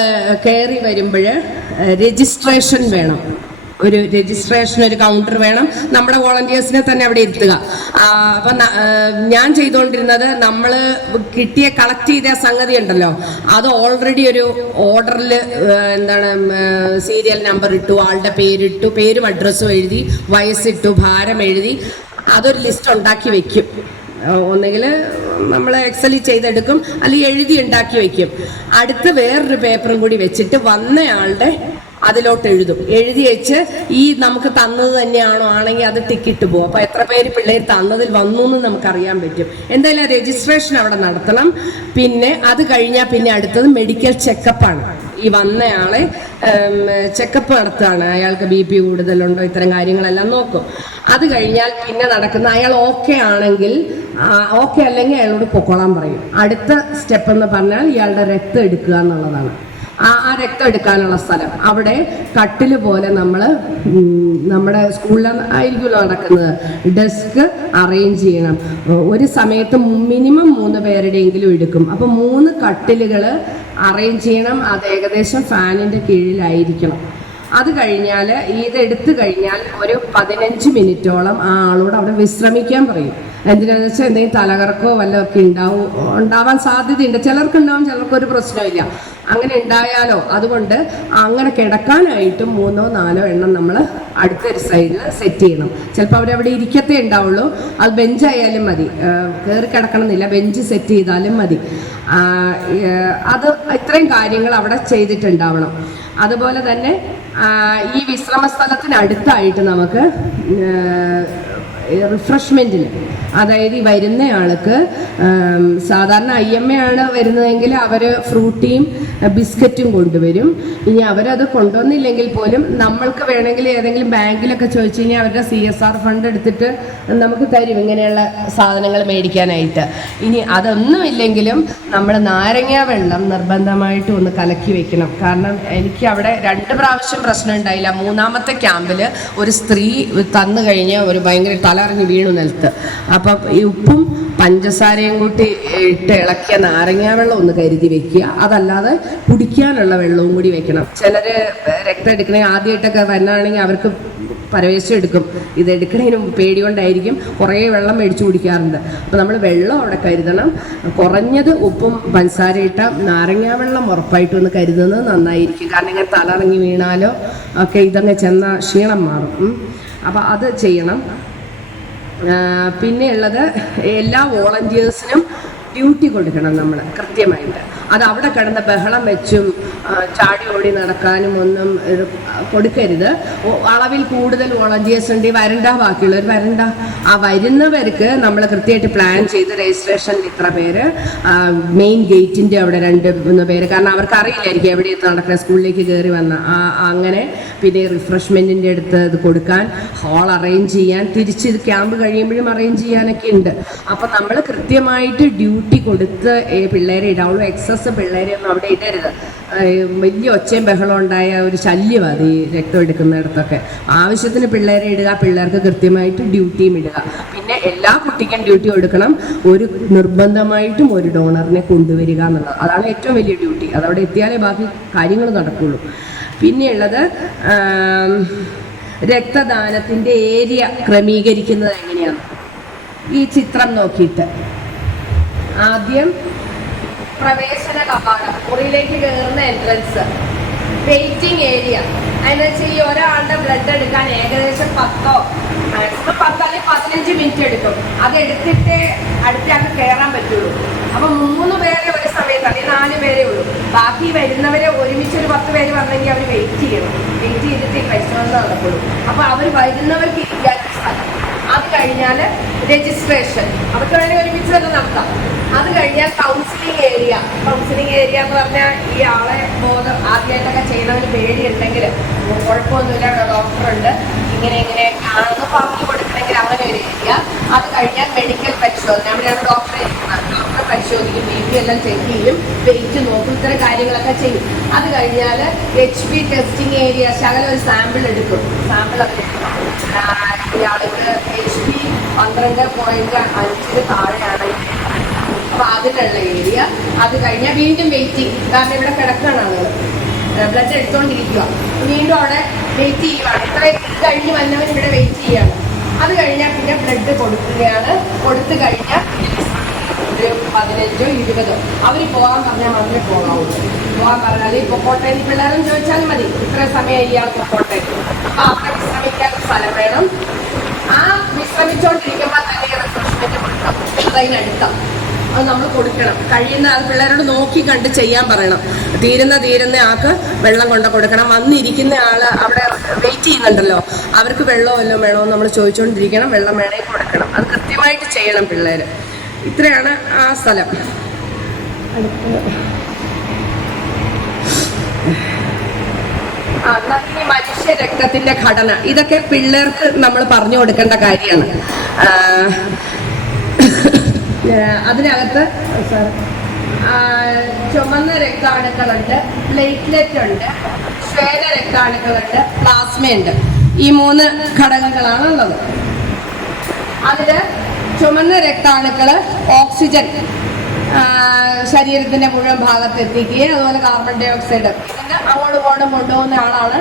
കയറി വരുമ്പോൾ രജിസ്ട്രേഷൻ വേണം. ഒരു കൗണ്ടർ വേണം. നമ്മുടെ വോളണ്ടിയേഴ്സിനെ തന്നെ അവിടെ ഇരുത്തുക. അപ്പം ഞാൻ ചെയ്തുകൊണ്ടിരുന്നത്, നമ്മൾ കളക്ട് ചെയ്ത സംഗതി ഉണ്ടല്ലോ, അത് ഓൾറെഡി ഒരു ഓർഡറിൽ സീരിയൽ നമ്പർ ഇട്ടു, ആളുടെ പേരിട്ടു, പേരും അഡ്രസ്സും എഴുതി, വയസ്സിട്ടു, ഭാരം എഴുതി, അതൊരു ലിസ്റ്റ് ഉണ്ടാക്കി വെക്കും. ഒന്നുകിൽ നമ്മൾ എക്സലിൽ ചെയ്തെടുക്കും, അല്ലെങ്കിൽ എഴുതി ഉണ്ടാക്കി വെക്കും. അടുത്ത് വേറൊരു പേപ്പറും കൂടി വെച്ചിട്ട് വന്നയാളുടെ അതിലോട്ട് എഴുതി വെച്ച് ഈ നമുക്ക് തന്നത് തന്നെയാണോ, ആണെങ്കിൽ അത് ടിക്കിട്ട് പോകും. അപ്പോൾ എത്ര പേര് പിള്ളേർ തന്നതിൽ വന്നു എന്ന് നമുക്കറിയാൻ പറ്റും. എന്തായാലും രജിസ്ട്രേഷൻ അവിടെ നടത്തണം. പിന്നെ അത് കഴിഞ്ഞാൽ പിന്നെ അടുത്തത് മെഡിക്കൽ ചെക്കപ്പാണ്. ഈ വന്നയാളെ ചെക്കപ്പ് നടത്തുകയാണ്. അയാൾക്ക് BP കൂടുതലുണ്ടോ, ഇത്തരം കാര്യങ്ങളെല്ലാം നോക്കും. അത് കഴിഞ്ഞാൽ പിന്നെ നടക്കുന്ന, അയാൾ ഓക്കെ ആണെങ്കിൽ, ഓക്കെ അല്ലെങ്കിൽ അയാളോട് പൊക്കോളാൻ പറയും. അടുത്ത സ്റ്റെപ്പ് എന്ന് പറഞ്ഞാൽ ഇയാളുടെ രക്തം എടുക്കുക എന്നുള്ളതാണ്. ആ രക്തം എടുക്കാനുള്ള സ്ഥലം അവിടെ കട്ടില് പോലെ നമ്മൾ നമ്മുടെ സ്കൂളിൽ ആയിരിക്കുമല്ലോ നടക്കുന്നത്, ഡെസ്ക് അറേഞ്ച് ചെയ്യണം. ഒരു സമയത്ത് മിനിമം 3 പേരുടെയെങ്കിലും എടുക്കും. അപ്പം 3 കട്ടിലുകൾ അറേഞ്ച് ചെയ്യണം. അത് ഏകദേശം ഫാനിൻ്റെ കീഴിലായിരിക്കണം. അത് കഴിഞ്ഞാൽ ഇതെടുത്തു കഴിഞ്ഞാൽ ഒരു 15 മിനിറ്റോളം ആ ആളോട് അവിടെ വിശ്രമിക്കാൻ പറയും. എന്തിനാണെന്ന് വെച്ചാൽ എന്തെങ്കിലും തലകറക്കോ വല്ലതൊക്കെ ഉണ്ടാവാൻ സാധ്യതയുണ്ട്. ചിലർക്കുണ്ടാവും, ചിലർക്കൊരു പ്രശ്നമില്ല. അങ്ങനെ ഉണ്ടായാലോ, അതുകൊണ്ട് അങ്ങനെ കിടക്കാനായിട്ട് 3 or 4 എണ്ണം നമ്മൾ അടുത്തൊരു സൈഡിൽ സെറ്റ് ചെയ്യണം. ചിലപ്പോൾ അവരവിടെ ഇരിക്കത്തേ ഉണ്ടാവുള്ളൂ. അത് ബെഞ്ചായാലും മതി, കയറി കിടക്കണം എന്നില്ല, ബെഞ്ച് സെറ്റ് ചെയ്താലും മതി. അത് ഇത്രയും കാര്യങ്ങൾ അവിടെ ചെയ്തിട്ടുണ്ടാവണം. അതുപോലെ തന്നെ ഈ വിശ്രമ സ്ഥലത്തിനടുത്തായിട്ട് നമുക്ക് റിഫ്രഷ്മെൻറ്റിന്, അതായത് ഈ വരുന്ന ആൾക്ക് സാധാരണ IMA ആണ് വരുന്നതെങ്കിൽ അവർ ഫ്രൂട്ടിയും ബിസ്ക്കറ്റും കൊണ്ടുവരും. ഇനി അവരത് കൊണ്ടുവന്നില്ലെങ്കിൽ പോലും നമ്മൾക്ക് വേണമെങ്കിൽ ഏതെങ്കിലും ബാങ്കിലൊക്കെ ചോദിച്ചു കഴിഞ്ഞാൽ അവരുടെ CSR ഫണ്ട് എടുത്തിട്ട് നമുക്ക് തരും ഇങ്ങനെയുള്ള സാധനങ്ങൾ മേടിക്കാനായിട്ട്. ഇനി അതൊന്നും ഇല്ലെങ്കിലും നമ്മൾ നാരങ്ങ വെള്ളം നിർബന്ധമായിട്ട് ഒന്ന് കലക്കി വെക്കണം. കാരണം എനിക്ക് അവിടെ 2 പ്രാവശ്യം പ്രശ്നം ഉണ്ടായില്ല. 3ാമത്തെ ക്യാമ്പിൽ ഒരു സ്ത്രീ തന്നു കഴിഞ്ഞ് ഒരു ഭയങ്കര തലറിഞ്ഞ് വീണു നിലത്ത്. അപ്പം ഈ ഉപ്പും പഞ്ചസാരയും കൂട്ടി ഇട്ട് ഇളക്കിയ നാരങ്ങ വെള്ളം ഒന്ന് കരുതി വെക്കുക. അതല്ലാതെ കുടിക്കാനുള്ള വെള്ളവും കൂടി വെക്കണം. ചിലർ രക്തം എടുക്കണേ ആദ്യമായിട്ടൊക്കെ വന്നാണെങ്കിൽ അവർക്ക് പരവേശം എടുക്കും. ഇത് എടുക്കണതിന് പേടി കൊണ്ടായിരിക്കും കുറേ വെള്ളം മേടിച്ച് കുടിക്കാറുണ്ട്. അപ്പോൾ നമ്മൾ വെള്ളം അവിടെ കരുതണം. കുറഞ്ഞത് ഉപ്പും പഞ്ചസാര ഇട്ട നാരങ്ങ വെള്ളം ഉറപ്പായിട്ടും ഒന്ന് കരുതുന്നത് നന്നായിരിക്കും. കാരണം ഇങ്ങനെ തലറങ്ങി വീണാലോ ഒക്കെ ഇതങ്ങ് ചെന്ന ക്ഷീണം മാറും. അപ്പോൾ അത് ചെയ്യണം. പിന്നെ ഉള്ളത്, എല്ലാ വോളണ്ടിയേഴ്സിനും ഡ്യൂട്ടി കൊടുക്കണം നമ്മൾ കൃത്യമായിട്ട്. അത് അവിടെ കിടന്ന ബഹളം വെച്ചും ചാടി ഓടി നടക്കാനും ഒന്നും കൊടുക്കരുത്. അളവിൽ കൂടുതൽ വോളണ്ടിയേഴ്സ് ഉണ്ട്, വരണ്ട, ബാക്കിയുള്ളവർ വരണ്ട. ആ വരുന്നവർക്ക് നമ്മൾ കൃത്യമായിട്ട് പ്ലാൻ ചെയ്ത് രജിസ്ട്രേഷനിൽ ഇത്ര പേര്, മെയിൻ ഗേറ്റിൻ്റെ അവിടെ 2-3 പേര്, കാരണം അവർക്ക് അറിയില്ലായിരിക്കും എവിടെ നടക്കുന്ന സ്കൂളിലേക്ക് കയറി വന്ന അങ്ങനെ. പിന്നെ റിഫ്രഷ്മെൻറ്റിൻ്റെ അടുത്ത് ഇത് കൊടുക്കാൻ, ഹാൾ അറേഞ്ച് ചെയ്യാൻ, തിരിച്ച് ഇത് ക്യാമ്പ് കഴിയുമ്പോഴും അറേഞ്ച് ചെയ്യാനൊക്കെ ഉണ്ട്. അപ്പം നമ്മൾ കൃത്യമായിട്ട് ഡ്യൂട്ടി കൊടുത്ത് പിള്ളേരെ ഇടാവുള്ളൂ. എക്സസ് പിള്ളേരെ ഒന്നും അവിടെ ഇടരുത്. വലിയ ഒച്ചയും ബഹളം ഉണ്ടായ ഒരു ശല്യമാണ് ഈ രക്തം എടുക്കുന്നിടത്തൊക്കെ. ആവശ്യത്തിന് പിള്ളേരെ ഇടുക, പിള്ളേർക്ക് കൃത്യമായിട്ട് ഡ്യൂട്ടിയും ഇടുക. പിന്നെ എല്ലാ കുട്ടിക്കും ഡ്യൂട്ടി കൊടുക്കണം. നിർബന്ധമായിട്ടും ഒരു ഡോണറിനെ കൊണ്ടുവരിക എന്നുള്ളത്, അതാണ് ഏറ്റവും വലിയ ഡ്യൂട്ടി. അതവിടെ എത്തിയാലേ ബാക്കി കാര്യങ്ങൾ നടക്കുള്ളൂ. പിന്നെയുള്ളത്, രക്തദാനത്തിൻ്റെ ഏരിയ ക്രമീകരിക്കുന്നത് എങ്ങനെയാണ്? ഈ ചിത്രം നോക്കിയിട്ട് ആദ്യം പ്രവേശന കവാടം, മുറിയിലേക്ക് കയറുന്ന എൻട്രൻസ്, വെയിറ്റിംഗ് ഏരിയ. അതിന് വെച്ചാൽ ഈ ഒരാളുടെ ബ്ലഡ് എടുക്കാൻ ഏകദേശം 10 അല്ലെങ്കിൽ 15 മിനിറ്റ് എടുക്കും. അതെടുത്തിട്ട് അടുത്തേക്ക് കയറാൻ പറ്റുള്ളൂ. അപ്പം 3 പേരെ ഒരു സമയത്ത്, അല്ലെങ്കിൽ 4 പേരേ ഉള്ളൂ. ബാക്കി വരുന്നവരെ ഒരുമിച്ച് ഒരു 10 പേര് വന്നെങ്കിൽ അവർ വെയിറ്റ് ചെയ്യണം. വെയിറ്റ് ചെയ്തിട്ട് പരിശോധന നടക്കുള്ളൂ. അപ്പോൾ അവർ വരുന്നവർക്ക് ഇരിക്കാൻ സ്ഥലം. അത് കഴിഞ്ഞാൽ രജിസ്ട്രേഷൻ, അവർക്ക് വേണമെങ്കിൽ ഒരുമിച്ച് തന്നെ നടത്താം. അത് കഴിഞ്ഞാൽ കൗൺസിലിംഗ് ഏരിയ. കൗൺസിലിംഗ് ഏരിയ എന്ന് പറഞ്ഞാൽ ഈ ആളെ ആദ്യമായിട്ടൊക്കെ ചെയ്യണതിന് പേടിയുണ്ടെങ്കിൽ കുഴപ്പമൊന്നുമില്ല, അവിടെ ഡോക്ടറുണ്ട്, ഇങ്ങനെ ആണെന്ന് പറഞ്ഞു കൊടുക്കണമെങ്കിൽ അങ്ങനെ ഒരു ഏരിയ. അത് കഴിഞ്ഞാൽ മെഡിക്കൽ പരിശോധന, അവിടെയാണ് ഡോക്ടറെ ഇരിക്കുന്നത്. ഡോക്ടറെ പരിശോധിക്കും, BP എല്ലാം ചെക്ക് ചെയ്യും, വെയിറ്റ് നോക്കും, ഇത്തരം കാര്യങ്ങളൊക്കെ ചെയ്യും. അത് കഴിഞ്ഞാൽ HP ടെസ്റ്റിംഗ് ഏരിയ, ശകലം ഒരു സാമ്പിൾ എടുക്കും. സാമ്പിൾ ഒക്കെ ഇയാൾക്ക് HP 12.5 താഴെയാണെങ്കിൽ അപ്പോൾ അതിനുള്ള ഏരിയ. അത് കഴിഞ്ഞാൽ വീണ്ടും വെയിറ്റിംഗ്, കാരണം ഇവിടെ കിടക്കുകയാണ് ആളുകൾ, ബ്ലഡ് എടുത്തുകൊണ്ടിരിക്കുക, വീണ്ടും അവിടെ വെയിറ്റ് ചെയ്യുകയാണ്. ഇത്ര കഴിഞ്ഞ് വന്നവർ ഇവിടെ വെയിറ്റ് ചെയ്യുകയാണ്. അത് കഴിഞ്ഞാൽ പിന്നെ ബ്ലഡ് കൊടുക്കുകയാണ്. കൊടുത്തു കഴിഞ്ഞാൽ ഒരു 15 or 20 അവർ പോകാൻ പറഞ്ഞാൽ മാത്രമേ പോകാവുള്ളൂ. പോകാൻ പറഞ്ഞാൽ ഇപ്പോൾ കോട്ടയം പിള്ളേരും ചോദിച്ചാൽ മതി, ഇത്ര സമയം ഇയാൾക്ക് കോട്ടയം. അപ്പോൾ അവിടെ വിശ്രമിക്കാൻ സ്ഥലം വേണം. ആ വിശ്രമിച്ചുകൊണ്ടിരിക്കുമ്പോൾ തന്നെ റിഫ്രഷ്മെന്റ് കൊടുക്കണം. അതിനടുക്കാം അത് നമ്മൾ കൊടുക്കണം. കഴിയുന്ന അത് പിള്ളേരോട് നോക്കി കണ്ട് ചെയ്യാൻ പറയണം. തീരുന്ന ആൾക്ക് വെള്ളം കൊണ്ട് കൊടുക്കണം. വന്നിരിക്കുന്ന ആൾ അവിടെ വെയിറ്റ് ചെയ്യുന്നുണ്ടല്ലോ, അവർക്ക് വെള്ളം വല്ലതും വേണമെന്ന് നമ്മൾ ചോദിച്ചുകൊണ്ടിരിക്കണം. വെള്ളം വേണേൽ കൊടുക്കണം. അത് കൃത്യമായിട്ട് ചെയ്യണം പിള്ളേർ. ഇത്രയാണ് ആ സ്ഥലം. ഈ മനുഷ്യ രക്തത്തിന്റെ ഘടന, ഇതൊക്കെ പിള്ളേർക്ക് നമ്മൾ പറഞ്ഞു കൊടുക്കേണ്ട കാര്യമാണ്. അതിനകത്ത് ആ, ചുമന്ന രക്താണുക്കളുണ്ട്, പ്ലേറ്റ്ലെറ്റ് ഉണ്ട്, ശ്വേത രക്താണുക്കളുണ്ട്, പ്ലാസ്മയുണ്ട്. ഈ 3 ഘടകങ്ങളാണ് ഉള്ളത്. അതില് ചുമന്ന രക്താണുക്കള് ഓക്സിജൻ ശരീരത്തിന്റെ മുഴുവൻ ഭാഗത്ത് എത്തിക്കുകയും അതുപോലെ കാർബൺ ഡൈ ഓക്സൈഡ് ഇതിന് അങ്ങോട്ടും ഇങ്ങോട്ടും കൊണ്ടുപോകുന്ന ആളാണ്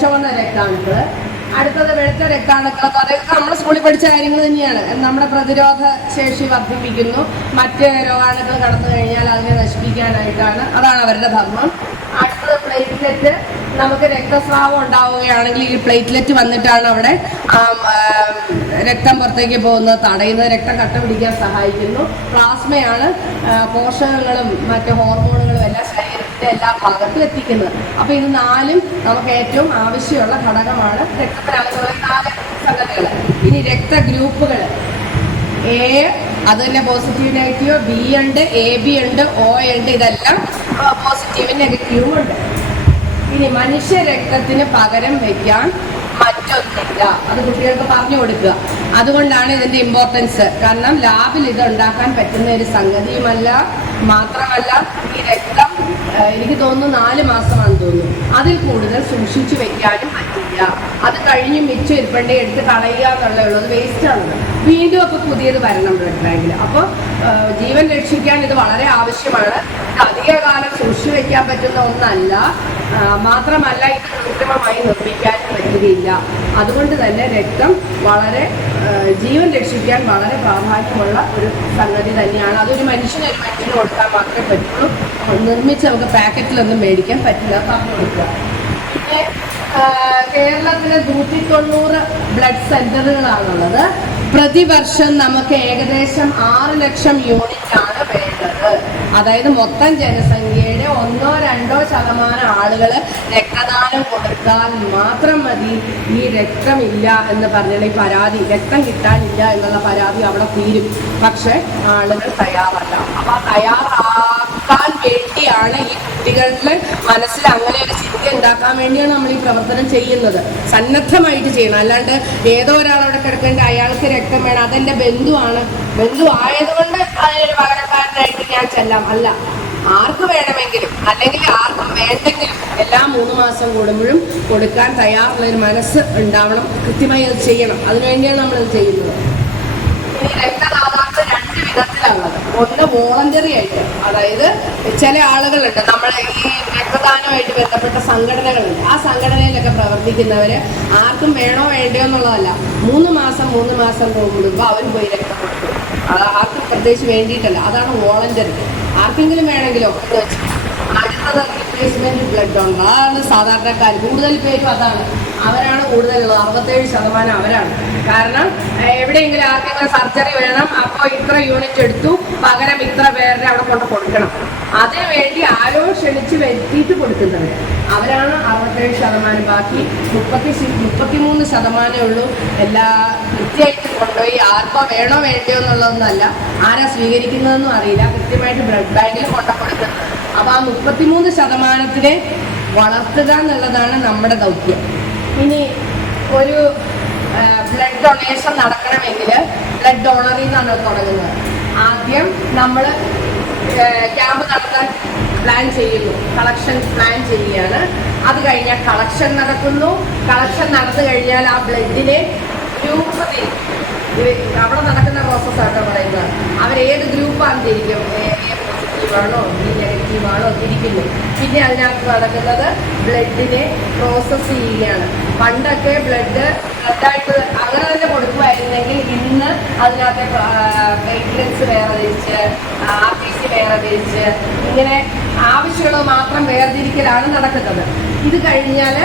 ചുവന്ന രക്താണുക്കള്. അടുത്തത് വെളുത്ത രക്താണുക്കളൊക്കെ അതൊക്കെ നമ്മൾ സ്കൂളിൽ പഠിച്ച കാര്യങ്ങൾ തന്നെയാണ്. നമ്മുടെ പ്രതിരോധ ശേഷി വർദ്ധിപ്പിക്കുന്നു, മറ്റ് രോഗാണുക്കൾ കടന്നു കഴിഞ്ഞാൽ അതിനെ നശിപ്പിക്കാനായിട്ടാണ്, അതാണ് അവരുടെ ധർമ്മം. അടുത്തത് പ്ലേറ്റ്ലെറ്റ്, നമുക്ക് രക്തസ്രാവം ഉണ്ടാവുകയാണെങ്കിൽ ഈ പ്ലേറ്റ്ലെറ്റ് വന്നിട്ടാണ് അവിടെ രക്തം പുറത്തേക്ക് പോകുന്നത് തടയുന്നത്, രക്തം കട്ട പിടിക്കാൻ സഹായിക്കുന്നു. പ്ലാസ്മയാണ് പോഷകങ്ങളും മറ്റ് ഹോർമോണുകളും എല്ലാം ശരീരത്തിന്റെ എല്ലാ ഭാഗത്തും എത്തിക്കുന്നത്. അപ്പൊ ഇത് 4ഉം നമുക്ക് ഏറ്റവും ആവശ്യമുള്ള ഘടകമാണ് രക്തത്തിനകത്തുള്ള 4 സംഗതികൾ. ഇനി രക്തഗ്രൂപ്പുകൾ എ, അത് തന്നെ പോസിറ്റീവ് നെഗറ്റീവ്, ബി ഉണ്ട്, എ ബി ഉണ്ട്, ഒ ഉണ്ട്, ഇതെല്ലാം പോസിറ്റീവും നെഗറ്റീവും ഉണ്ട്. ഇനി മനുഷ്യ രക്തത്തിന് പകരം വയ്ക്കാൻ മറ്റൊന്നില്ല, അത് കുട്ടികൾക്ക് പറഞ്ഞു കൊടുക്കുക. അതുകൊണ്ടാണ് ഇതിന്റെ ഇമ്പോർട്ടൻസ്. കാരണം ലാബിൽ ഇത് ഉണ്ടാക്കാൻ പറ്റുന്ന ഒരു സംഗതിയുമല്ല. മാത്രമല്ല ഈ രക്തം എനിക്ക് തോന്നുന്നു 4 മാസമാണെന്ന് തോന്നുന്നു, അതിൽ കൂടുതൽ സൂക്ഷിച്ചു വെക്കാനും പറ്റില്ല. അത് കഴിഞ്ഞ് മിച്ചം ഇരിപ്പണ്ടേ എടുത്ത് കളയുക എന്നുള്ളത് വേസ്റ്റാണ്. വീണ്ടും അപ്പോൾ പുതിയത് വരണം ബ്ലഡ് ബാങ്കിൽ. അപ്പോൾ ജീവൻ രക്ഷിക്കാൻ ഇത് വളരെ ആവശ്യമാണ്. ഇത് അധികകാലം സൂക്ഷിച്ചു വെക്കാൻ പറ്റുന്ന ഒന്നല്ല. മാത്രമല്ല ഇത് കൃത്രിമമായി നിർമ്മിക്കാനും പറ്റുകയില്ല. അതുകൊണ്ട് തന്നെ രക്തം വളരെ ജീവൻ രക്ഷിക്കാൻ വളരെ പ്രാധാന്യമുള്ള ഒരു സംഗതി തന്നെയാണ്. അതൊരു മനുഷ്യന് കൊടുക്കാൻ മാത്രമേ പറ്റുള്ളൂ. നിർമ്മിച്ച് നമുക്ക് പാക്കറ്റിലൊന്നും മേടിക്കാൻ പറ്റില്ല, പറഞ്ഞു കൊടുക്കുക. പിന്നെ കേരളത്തിലെ 190 ബ്ലഡ് സെന്ററുകളാണുള്ളത്. പ്രതിവർഷം നമുക്ക് ഏകദേശം 6 ലക്ഷം യൂണിറ്റ് ആണ് വേണ്ടത്. അതായത് മൊത്തം ജനസംഖ്യയുടെ 1-2% ആളുകൾ രക്തദാനം കൊടുത്താൽ മാത്രം മതി ഈ രക്തമില്ല എന്ന് പറഞ്ഞാൽ ഈ പരാതി, രക്തം കിട്ടാനില്ല എന്നുള്ള പരാതി അവിടെ തീരും. പക്ഷെ ആളുകൾ തയ്യാറല്ല. അപ്പൊ തയ്യാറാക്കാൻ വേണ്ടിയാണ് ഈ കുട്ടികളുടെ മനസ്സിൽ അങ്ങനെ ഒരു ചിന്ത ഉണ്ടാക്കാൻ വേണ്ടിയാണ് നമ്മൾ ഈ പ്രവർത്തനം ചെയ്യുന്നത്. സന്നദ്ധമായിട്ട് ചെയ്യണം. അല്ലാണ്ട് ഏതോ ഒരാളവിടെ കിടക്കേണ്ട അയാൾക്ക് രക്തം വേണം, അതെന്റെ ബന്ധുവാണ്, ബന്ധു ആയതുകൊണ്ട് അതിനൊരു പകരക്കാരനായിട്ട് ഞാൻ ചെല്ലാം, അല്ല. ആർക്ക് വേണമെങ്കിലും അല്ലെങ്കിൽ ആർക്കും വേണ്ടെങ്കിലും എല്ലാ 3 മാസം കൂടുമ്പോഴും കൊടുക്കാൻ തയ്യാറുള്ള ഒരു മനസ്സ് ഉണ്ടാവണം. കൃത്യമായി അത് ചെയ്യണം. അതിനുവേണ്ടിയാണ് നമ്മളിത് ചെയ്യുന്നത്. ഇനി രക്തദാതാക്കൾ 2 വിധത്തിലുള്ളത്. ഒന്ന് വോളണ്ടറി ആയിട്ട്, അതായത് ചില ആളുകളുണ്ട്, നമ്മൾ ഈ രക്തദാനമായിട്ട് ബന്ധപ്പെട്ട സംഘടനകളുണ്ട്. ആ സംഘടനയിലൊക്കെ പ്രവർത്തിക്കുന്നവര് ആർക്കും വേണോ വേണ്ടയോ എന്നുള്ളതല്ല, 3 മാസം കൂടുമ്പോൾ അവർ പോയി രക്തം കൊടുക്കും. അത് ആർക്കും പ്രത്യേകിച്ച് വേണ്ടിയിട്ടല്ല, അതാണ് വോളണ്ടറി. ആർക്കെങ്കിലും വേണമെങ്കിലോ എന്ന് വെച്ച്. അടുത്തത് റീപ്ലേസ്മെന്റ് ബ്ലഡ് ഡോണർ, അതാണ് സാധാരണക്കാർ. കൂടുതൽ പേരും അതാണ്, അവരാണ് കൂടുതലുള്ളത്. 67% അവരാണ്. കാരണം എവിടെയെങ്കിലും ആർക്കെങ്കിലും സർജറി വേണം, അപ്പോൾ ഇത്ര യൂണിറ്റ് എടുത്തു, പകരം ഇത്ര പേരുടെ അവിടെ കൊണ്ട് കൊടുക്കണം. അതിനുവേണ്ടി ആരോ ക്ഷണിച്ച് വരുത്തിയിട്ട് കൊടുക്കുന്നവർ അവരാണ് 67%. ബാക്കി 33% ഉള്ളൂ എല്ലാ കൃത്യമായിട്ട് കൊണ്ടുപോയി ആർക്കോ വേണോ വേണ്ടയോ എന്നുള്ളതൊന്നുമല്ല, ആരാ സ്വീകരിക്കുന്നതെന്നും അറിയില്ല, കൃത്യമായിട്ട് ബ്ലഡ് ബാങ്കിൽ കൊണ്ടു കൊടുക്കുന്നത്. അപ്പോൾ ആ 33%-നെ വളർത്തുക എന്നുള്ളതാണ് നമ്മുടെ ദൗത്യം. ഇനി ഒരു ബ്ലഡ് ഡൊണേഷൻ നടക്കണമെങ്കിൽ ബ്ലഡ് ഡോണറിൽ നിന്നാണ് തുടങ്ങുന്നത്. ആദ്യം നമ്മൾ ക്യാമ്പ് നടത്താൻ പ്ലാൻ ചെയ്യുന്നു, കളക്ഷൻ പ്ലാൻ ചെയ്യുകയാണ്. അത് കഴിഞ്ഞാൽ കളക്ഷൻ നടക്കുന്നു. കളക്ഷൻ നടന്നു കഴിഞ്ഞാൽ ആ ബ്ലഡിനെ ഗ്രൂപ്പ് തിരിക്കും. അവിടെ നടക്കുന്ന പ്രോസസ്സാണ് പറയുന്നത്. അവരേത് ഗ്രൂപ്പാണ് തിരിക്കും, പോസിറ്റീവാണോ ബി നെഗറ്റീവാണോ തിരിക്കുന്നു. പിന്നെ അതിനകത്ത് നടക്കുന്നത് ബ്ലഡിനെ പ്രോസസ്സ് ചെയ്യുകയാണ്. പണ്ടൊക്കെ ബ്ലഡായിട്ട് അങ്ങനെ തന്നെ കൊടുക്കുമായിരുന്നെങ്കിൽ ഇന്ന് അതിനകത്തെ പ്ലേറ്റ്ലെറ്റ്സ് വേർതിരിച്ച്, RBC വേർതിരിച്ച്, ഇങ്ങനെ ആവശ്യമുള്ളത് മാത്രം വേർതിരിക്കലാണ് നടക്കുന്നത്. ഇത് കഴിഞ്ഞാൽ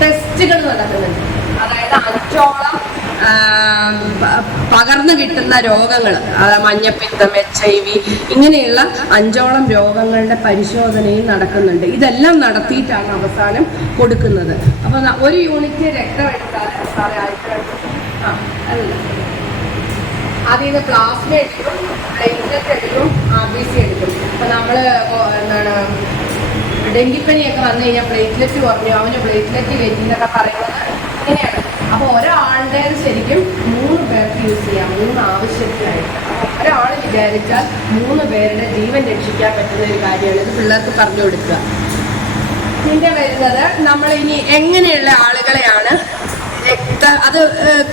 ടെസ്റ്റുകൾ നടക്കുന്നുണ്ട്. അതായത് 5ഓളം പകർന്നു കിട്ടുന്ന രോഗങ്ങൾ, മഞ്ഞപ്പിത്തം, HIV, ഇങ്ങനെയുള്ള 5ഓളം രോഗങ്ങളുടെ പരിശോധനയും നടക്കുന്നുണ്ട്. ഇതെല്ലാം നടത്തിയിട്ടാണ് അവസാനം കൊടുക്കുന്നത്. അപ്പോൾ 1 യൂണിറ്റ് രക്തം എടുത്താൽ അതിൽ നിന്ന് പ്ലാസ്മ എടുക്കും, പ്ലേറ്റ്ലെറ്റ് എടുക്കും, RBC എടുക്കും. അപ്പം നമ്മൾ എന്താണ് ഡെങ്കിപ്പനിയൊക്കെ വന്നു കഴിഞ്ഞാൽ പ്ലേറ്റ്ലെറ്റ് കുറഞ്ഞു, അവന് പ്ലേറ്റ്ലെറ്റ് കയറ്റിന്നൊക്കെ പറയുന്നത് ഇങ്ങനെയാണ്. അപ്പോൾ ഒരാളുടേത് ശരിക്കും 3 പേർക്ക് യൂസ് ചെയ്യാം, 3 ആവശ്യത്തിനായിട്ട്. ഒരാൾ വിചാരിച്ചാൽ 3 പേരുടെ ജീവൻ രക്ഷിക്കാൻ പറ്റുന്ന ഒരു കാര്യമാണ്. ഇത് പിള്ളേർക്ക് പറഞ്ഞു കൊടുക്കുക. പിന്നെ വരുന്നത് നമ്മൾ ഇനി എങ്ങനെയുള്ള ആളുകളെയാണ് അത്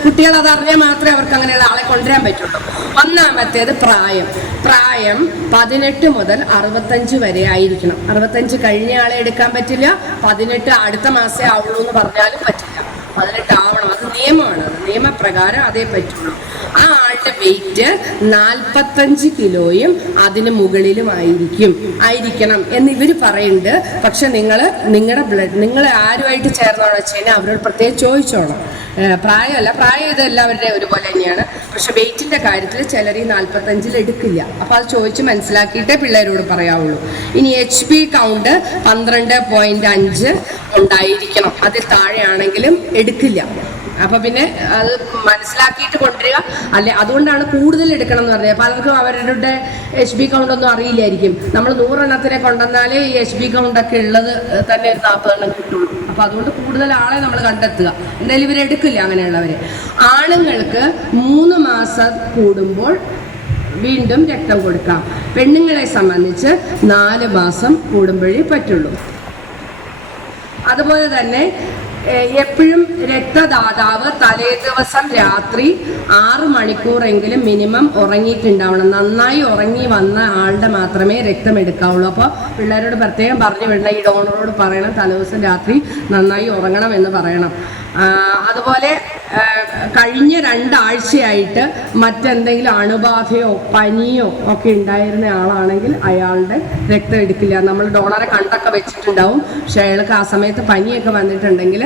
കുട്ടികൾ അതറിഞ്ഞാൽ മാത്രമേ അവർക്ക് അങ്ങനെയുള്ള ആളെ കൊണ്ടുവരാൻ പറ്റുള്ളൂ. ഒന്നാമത്തേത് പ്രായം 18 മുതൽ 65 വരെ ആയിരിക്കണം. 65 കഴിഞ്ഞ ആളെ എടുക്കാൻ പറ്റില്ല. 18 അടുത്ത മാസേ ആവുള്ളൂ എന്ന് പറഞ്ഞാലും പറ്റില്ല. 18 ആവണം. അത് നിയമമാണ്. അത് നിയമപ്രകാരം അതേ പറ്റുള്ളൂ. ആ ആളുടെ വെയിറ്റ് 45 കിലോയും അതിന് മുകളിലും ആയിരിക്കണം എന്ന് ഇവർ പറയുന്നുണ്ട്. പക്ഷെ നിങ്ങൾ ആരുമായിട്ട് ചേർന്നാണെന്ന് വെച്ച് കഴിഞ്ഞാൽ അവരോട് പ്രത്യേകം ചോദിച്ചോണം. പ്രായമല്ല, പ്രായം ഇത് എല്ലാവരുടെയും ഒരുപോലെ തന്നെയാണ്. പക്ഷെ വെയിറ്റിന്റെ കാര്യത്തിൽ ചിലർ ഈ 45 എടുക്കില്ല. അപ്പൊ അത് ചോദിച്ച് മനസ്സിലാക്കിയിട്ടേ പിള്ളേരോട് പറയാവുള്ളൂ. ഇനി HP കൗണ്ട് 12.5 ഉണ്ടായിരിക്കണം. അതിൽ താഴെയാണെങ്കിലും എടുക്കില്ല. അപ്പൊ പിന്നെ അത് മനസ്സിലാക്കിയിട്ട് കൊണ്ടുവരിക. അല്ലെ, അതുകൊണ്ടാണ് കൂടുതൽ എടുക്കണം എന്ന് പറഞ്ഞത്. പലർക്കും അവരുടെ HP കൗണ്ട് ഒന്നും അറിയില്ലായിരിക്കും. നമ്മൾ 100 എണ്ണത്തിനെ കൊണ്ടുവന്നാലേ ഈ HP കൗണ്ടൊക്കെ ഉള്ളത് തന്നെ ഒരു 40 എണ്ണം കിട്ടുള്ളൂ. അപ്പൊ അതുകൊണ്ട് കൂടുതൽ ആളെ നമ്മൾ കണ്ടെത്തുക. എന്തായാലും ഇവരെടുക്കില്ല അങ്ങനെയുള്ളവരെ. ആണുങ്ങൾക്ക് 3 മാസം കൂടുമ്പോൾ വീണ്ടും രക്തം കൊടുക്കാം. പെണ്ണുങ്ങളെ സംബന്ധിച്ച് 4 മാസം കൂടുമ്പോഴേ പറ്റുള്ളൂ. അതുപോലെ തന്നെ എപ്പോഴും രക്തദാതാവ് തലേ ദിവസം രാത്രി 6 മണിക്കൂറെങ്കിലും മിനിമം ഉറങ്ങിയിട്ടുണ്ടാവണം. നന്നായി ഉറങ്ങി വന്ന ആളുടെ മാത്രമേ രക്തം എടുക്കാവുള്ളൂ. അപ്പോൾ പിള്ളേരോട് പ്രത്യേകം പറഞ്ഞു വിടണം. ഈ ഡോണറോട് പറയണം തലേദിവസം രാത്രി നന്നായി ഉറങ്ങണം എന്ന് പറയണം. അതുപോലെ കഴിഞ്ഞ 2 ആഴ്ചയായിട്ട് മറ്റെന്തെങ്കിലും അണുബാധയോ പനിയോ ഒക്കെ ഉണ്ടായിരുന്ന ആളാണെങ്കിൽ അയാളുടെ രക്തം എടുക്കില്ല. നമ്മൾ ഡോണറെ കണ്ടൊക്കെ വെച്ചിട്ടുണ്ടാവും. പക്ഷെ അയാൾക്ക് ആ സമയത്ത് പനിയൊക്കെ വന്നിട്ടുണ്ടെങ്കിൽ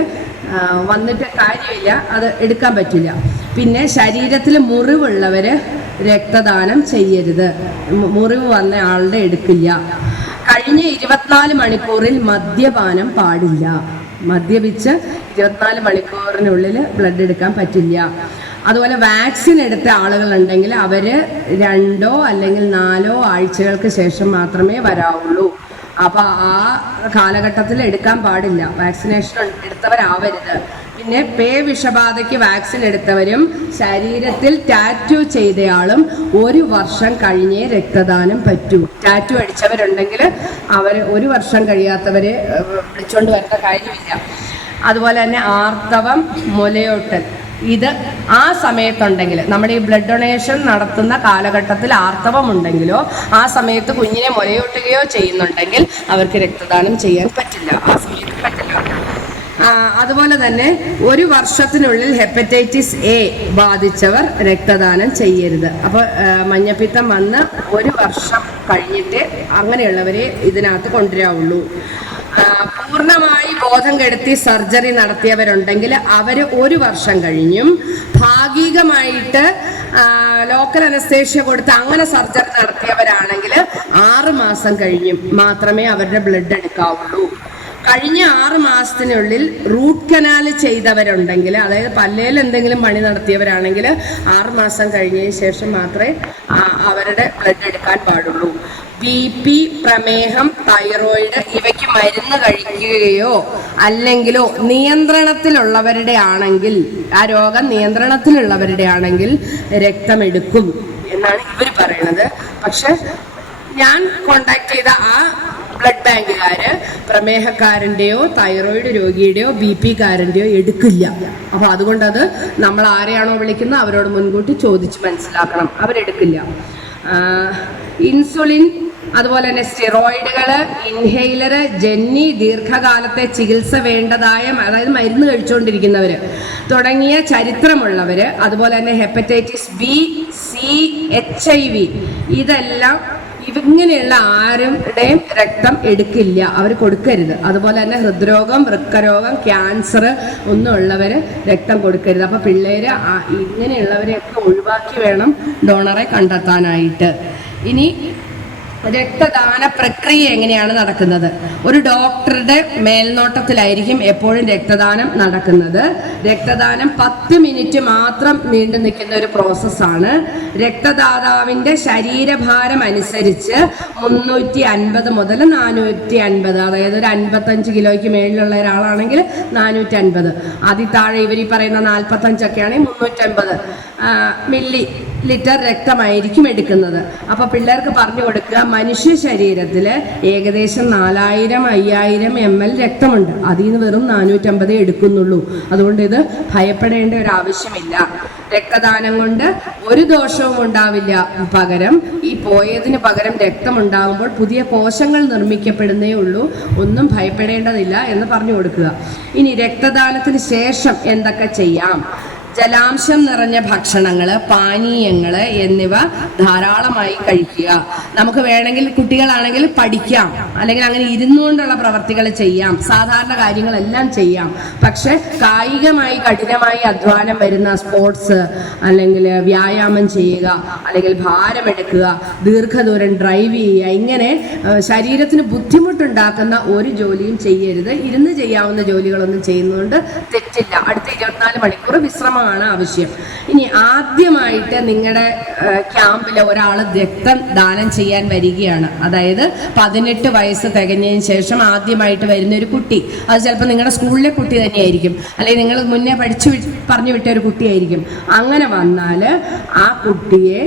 വന്നിട്ട് കാര്യമില്ല, അത് എടുക്കാൻ പറ്റില്ല. പിന്നെ ശരീരത്തിൽ മുറിവുള്ളവർ രക്തദാനം ചെയ്യരുത്. മുറിവ് വന്ന ആളുടെ എടുക്കില്ല. കഴിഞ്ഞ 24 മണിക്കൂറിൽ മദ്യപാനം പാടില്ല. മദ്യപിച്ച് 24 മണിക്കൂറിനുള്ളിൽ ബ്ലഡ് എടുക്കാൻ പറ്റില്ല. അതുപോലെ വാക്സിൻ എടുത്ത ആളുകളുണ്ടെങ്കിൽ അവർ 2 അല്ലെങ്കിൽ 4 ആഴ്ചകൾക്ക് ശേഷം മാത്രമേ വരാവുള്ളൂ. അപ്പൊ ആ കാലഘട്ടത്തിൽ എടുക്കാൻ പാടില്ല. വാക്സിനേഷൻ എടുത്തവരാവരുത്. പിന്നെ വിഷബാധയ്ക്ക് വാക്സിൻ എടുത്തവരും ശരീരത്തിൽ ടാറ്റു ചെയ്തയാളും 1 വർഷം കഴിഞ്ഞേ രക്തദാനം പറ്റൂ. ടാറ്റു അടിച്ചവരുണ്ടെങ്കിൽ അവർ 1 വർഷം കഴിയാത്തവരെ വിളിച്ചോണ്ട് വരേണ്ട കാര്യമില്ല. അതുപോലെ തന്നെ ആർത്തവം, മുലയൂട്ടൽ, ഇത് ആ സമയത്തുണ്ടെങ്കിൽ നമ്മുടെ ഈ ബ്ലഡ് ഡൊണേഷൻ നടത്തുന്ന കാലഘട്ടത്തിൽ ആർത്തവം ഉണ്ടെങ്കിലോ ആ സമയത്ത് കുഞ്ഞിനെ മുലയൂട്ടുകയോ ചെയ്യുന്നുണ്ടെങ്കിൽ അവർക്ക് രക്തദാനം ചെയ്യാൻ പറ്റില്ല. ആ സമയത്ത് പറ്റില്ല. അതുപോലെ തന്നെ 1 വർഷത്തിനുള്ളിൽ ഹെപ്പറ്റൈറ്റിസ് A ബാധിച്ചവർ രക്തദാനം ചെയ്യരുത്. അപ്പോൾ മഞ്ഞപ്പിത്തം വന്ന് 1 വർഷം കഴിഞ്ഞിട്ട് അങ്ങനെയുള്ളവരെ ഇതിനകത്ത് കൊണ്ടുവരാവുള്ളൂ. പൂർണ്ണമായി ബോധം കെടുത്തി സർജറി നടത്തിയവരുണ്ടെങ്കിൽ അവർ 1 വർഷം കഴിഞ്ഞും ഭാഗികമായിട്ട് ലോക്കൽ അനസ്തേഷ്യ കൊടുത്ത് അങ്ങനെ സർജറി നടത്തിയവരാണെങ്കിൽ 6 മാസം കഴിഞ്ഞും മാത്രമേ അവരുടെ ബ്ലഡ് എടുക്കാവുള്ളൂ. കഴിഞ്ഞ 6 മാസത്തിനുള്ളിൽ റൂട്ട് കനാൽ ചെയ്തവരുണ്ടെങ്കിൽ, അതായത് പല്ലേൽ എന്തെങ്കിലും പണി നടത്തിയവരാണെങ്കിൽ 6 മാസം കഴിഞ്ഞതിന് ശേഷം മാത്രമേ അവരുടെ ബ്ലഡ് എടുക്കാൻ പാടുള്ളൂ. BP, പ്രമേഹം, തൈറോയിഡ് ഇവയ്ക്ക് മരുന്ന് കഴിക്കുകയോ അല്ലെങ്കിലോ നിയന്ത്രണത്തിലുള്ളവരുടെ ആണെങ്കിൽ, ആ രോഗം നിയന്ത്രണത്തിലുള്ളവരുടെ ആണെങ്കിൽ രക്തമെടുക്കും എന്നാണ് ഇവർ പറയുന്നത്. പക്ഷെ ഞാൻ കോണ്ടാക്ട് ചെയ്ത ആ ബ്ലഡ് ബാങ്കുകാര് പ്രമേഹക്കാരൻ്റെയോ തൈറോയിഡ് രോഗിയുടെയോ BP കാരൻ്റെയോ എടുക്കില്ല. അപ്പോൾ അതുകൊണ്ടത് നമ്മൾ ആരെയാണോ വിളിക്കുന്നത് അവരോട് മുൻകൂട്ടി ചോദിച്ച് മനസ്സിലാക്കണം. അവരെടുക്കില്ല. ഇൻസുലിൻ, അതുപോലെ തന്നെ സ്റ്റിറോയിഡുകൾ, ഇൻഹെയിലർ, ജന്നി, ദീർഘകാലത്തെ ചികിത്സ വേണ്ടതായ, അതായത് മരുന്ന് കഴിച്ചുകൊണ്ടിരിക്കുന്നവർ തുടങ്ങിയ ചരിത്രമുള്ളവർ, അതുപോലെ തന്നെ ഹെപ്പറ്റൈറ്റിസ് B, C, HIV ഇതെല്ലാം ഇങ്ങനെയുള്ള ആരുടെയും രക്തം എടുക്കില്ല. അവർ കൊടുക്കരുത്. അതുപോലെ തന്നെ ഹൃദ്രോഗം, വൃക്കരോഗം, ക്യാൻസർ ഒന്നും ഉള്ളവർ രക്തം കൊടുക്കരുത്. അപ്പോൾ പിള്ളേർ ഇങ്ങനെയുള്ളവരെയൊക്കെ ഒഴിവാക്കി വേണം ഡോണറെ കണ്ടെത്താനായിട്ട്. ഇനി രക്തദാന പ്രക്രിയ എങ്ങനെയാണ് നടക്കുന്നത്? ഒരു ഡോക്ടറുടെ മേൽനോട്ടത്തിലായിരിക്കും എപ്പോഴും രക്തദാനം നടക്കുന്നത്. രക്തദാനം 10 മിനിറ്റ് മാത്രം നീണ്ടു നിൽക്കുന്ന ഒരു പ്രോസസ്സാണ്. രക്തദാതാവിൻ്റെ ശരീരഭാരം അനുസരിച്ച് 350 മുതൽ 450, അതായത് ഒരു 55 കിലോയ്ക്ക് മേളിലുള്ള ഒരാളാണെങ്കിൽ 450, അതിൽ താഴെ ഇവർ ഈ പറയുന്ന 45 ആണെങ്കിൽ 350 മില്ലി ലിറ്റർ രക്തമായിരിക്കും എടുക്കുന്നത്. അപ്പോൾ പിള്ളേർക്ക് പറഞ്ഞു കൊടുക്കുക, മനുഷ്യ ശരീരത്തിൽ ഏകദേശം 4000-5000 ml രക്തമുണ്ട്. അതിൽ നിന്ന് വെറും 450 എടുക്കുന്നുള്ളൂ. അതുകൊണ്ട് ഇത് ഭയപ്പെടേണ്ട ഒരു ആവശ്യമില്ല. രക്തദാനം കൊണ്ട് ഒരു ദോഷവും ഉണ്ടാവില്ല. പകരം ഈ പോയതിന് പകരം രക്തമുണ്ടാകുമ്പോൾ പുതിയ കോശങ്ങൾ നിർമ്മിക്കപ്പെടുന്നേ ഉള്ളൂ. ഒന്നും ഭയപ്പെടേണ്ടതില്ല എന്ന് പറഞ്ഞു കൊടുക്കുക. ഇനി രക്തദാനത്തിന് ശേഷം എന്തൊക്കെ ചെയ്യാം? ജലാംശം നിറഞ്ഞ ഭക്ഷണങ്ങൾ, പാനീയങ്ങൾ എന്നിവ ധാരാളമായി കഴിക്കുക. നമുക്ക് വേണമെങ്കിൽ കുട്ടികളാണെങ്കിൽ പഠിക്കാം, അല്ലെങ്കിൽ അങ്ങനെ ഇരുന്നുകൊണ്ടുള്ള പ്രവർത്തികൾ ചെയ്യാം, സാധാരണ കാര്യങ്ങളെല്ലാം ചെയ്യാം. പക്ഷെ കായികമായി കഠിനമായി അധ്വാനം വരുന്ന സ്പോർട്സ്, അല്ലെങ്കിൽ വ്യായാമം ചെയ്യുക, അല്ലെങ്കിൽ ഭാരമെടുക്കുക, ദീർഘദൂരം ഡ്രൈവ് ചെയ്യുക, ഇങ്ങനെ ശരീരത്തിന് ബുദ്ധിമുട്ടുണ്ടാക്കുന്ന ഒരു ജോലിയും ചെയ്യരുത്. ഇരുന്ന് ചെയ്യാവുന്ന ജോലികളൊന്നും ചെയ്യുന്നതുകൊണ്ട് തെറ്റില്ല. അടുത്ത 24 മണിക്കൂർ വിശ്രമം ആവശ്യം. ഇനി ആദ്യമായിട്ട് നിങ്ങളുടെ ക്യാമ്പിൽ ഒരാൾ രക്തം ദാനം ചെയ്യാൻ വരികയാണ്. അതായത് 18 വയസ്സ് തികഞ്ഞതിന് ശേഷം ആദ്യമായിട്ട് വരുന്ന ഒരു കുട്ടി, അത് ചിലപ്പോൾ നിങ്ങളുടെ സ്കൂളിലെ കുട്ടി തന്നെയായിരിക്കും, അല്ലെങ്കിൽ നിങ്ങൾ മുന്നേ പറഞ്ഞു വിട്ട ഒരു കുട്ടിയായിരിക്കും. അങ്ങനെ വന്നാൽ ആ കുട്ടിയെ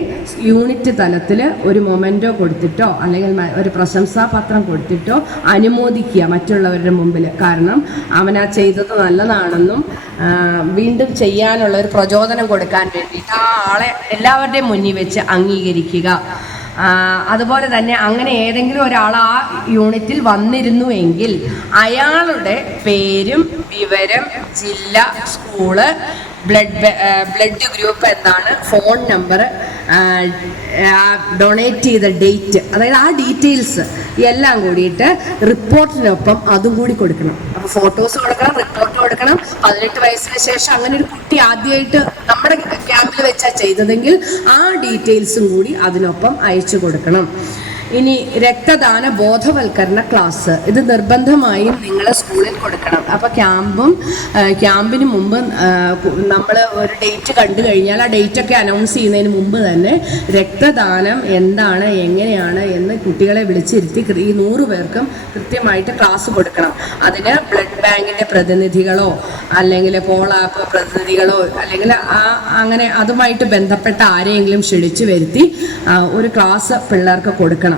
യൂണിറ്റ് തലത്തിൽ ഒരു മൊമെന്റോ കൊടുത്തിട്ടോ അല്ലെങ്കിൽ ഒരു പ്രശംസാപത്രം കൊടുത്തിട്ടോ അനുമോദിക്കുക മറ്റുള്ളവരുടെ മുമ്പിൽ. കാരണം അവനാ ചെയ്തത് നല്ലതാണെന്നും വീണ്ടും ചെയ്യാനുള്ള ഒരു പ്രചോദനം കൊടുക്കാൻ വേണ്ടിയിട്ട് ആ ആളെ എല്ലാവരുടെയും മുന്നിൽ വെച്ച് അംഗീകരിക്കുക. അതുപോലെ തന്നെ അങ്ങനെ ഏതെങ്കിലും ഒരാൾ ആ യൂണിറ്റിൽ വന്നിരുന്നുവെങ്കിൽ അയാളുടെ പേരും വിവരം, ജില്ല, സ്കൂള്, ബ്ലഡ് ഗ്രൂപ്പ് എന്താണ്, ഫോൺ നമ്പർ, ഡൊണേറ്റ് ചെയ്ത ഡേറ്റ്, അതായത് ആ ഡീറ്റെയിൽസ് എല്ലാം കൂടിയിട്ട് റിപ്പോർട്ടിനൊപ്പം അതും കൂടി കൊടുക്കണം. അപ്പോൾ ഫോട്ടോസ് കൊടുക്കണം, റിപ്പോർട്ട് കൊടുക്കണം. 18 വയസ്സിന് ശേഷം അങ്ങനെ ഒരു കുട്ടി ആദ്യമായിട്ട് നമ്മുടെ ക്യാമ്പിൽ വെച്ചാൽ ചെയ്തതെങ്കിൽ ആ ഡീറ്റെയിൽസും കൂടി അതിനൊപ്പം അയച്ചു കൊടുക്കണം. ഇനി രക്തദാന ബോധവൽക്കരണ ക്ലാസ്, ഇത് നിർബന്ധമായും നിങ്ങൾ സ്കൂളിൽ കൊടുക്കണം. അപ്പോൾ ക്യാമ്പിന് മുമ്പ് നമ്മൾ ഒരു ഡേറ്റ് കണ്ടു കഴിഞ്ഞാൽ ആ ഡേറ്റൊക്കെ അനൗൺസ് ചെയ്യുന്നതിന് മുമ്പ് തന്നെ രക്തദാനം എന്താണ്, എങ്ങനെയാണ് എന്ന് കുട്ടികളെ വിളിച്ചിരുത്തി ഈ 100 പേർക്കും കൃത്യമായിട്ട് ക്ലാസ് കൊടുക്കണം. അതിന് ബ്ലഡ് ബാങ്കിൻ്റെ പ്രതിനിധികളോ അല്ലെങ്കിൽ പോളാപ്പ് പ്രതിനിധികളോ അല്ലെങ്കിൽ അങ്ങനെ അതുമായിട്ട് ബന്ധപ്പെട്ട ആരെയെങ്കിലും ക്ഷണിച്ചു വരുത്തി ഒരു ക്ലാസ് പിള്ളേർക്ക് കൊടുക്കണം.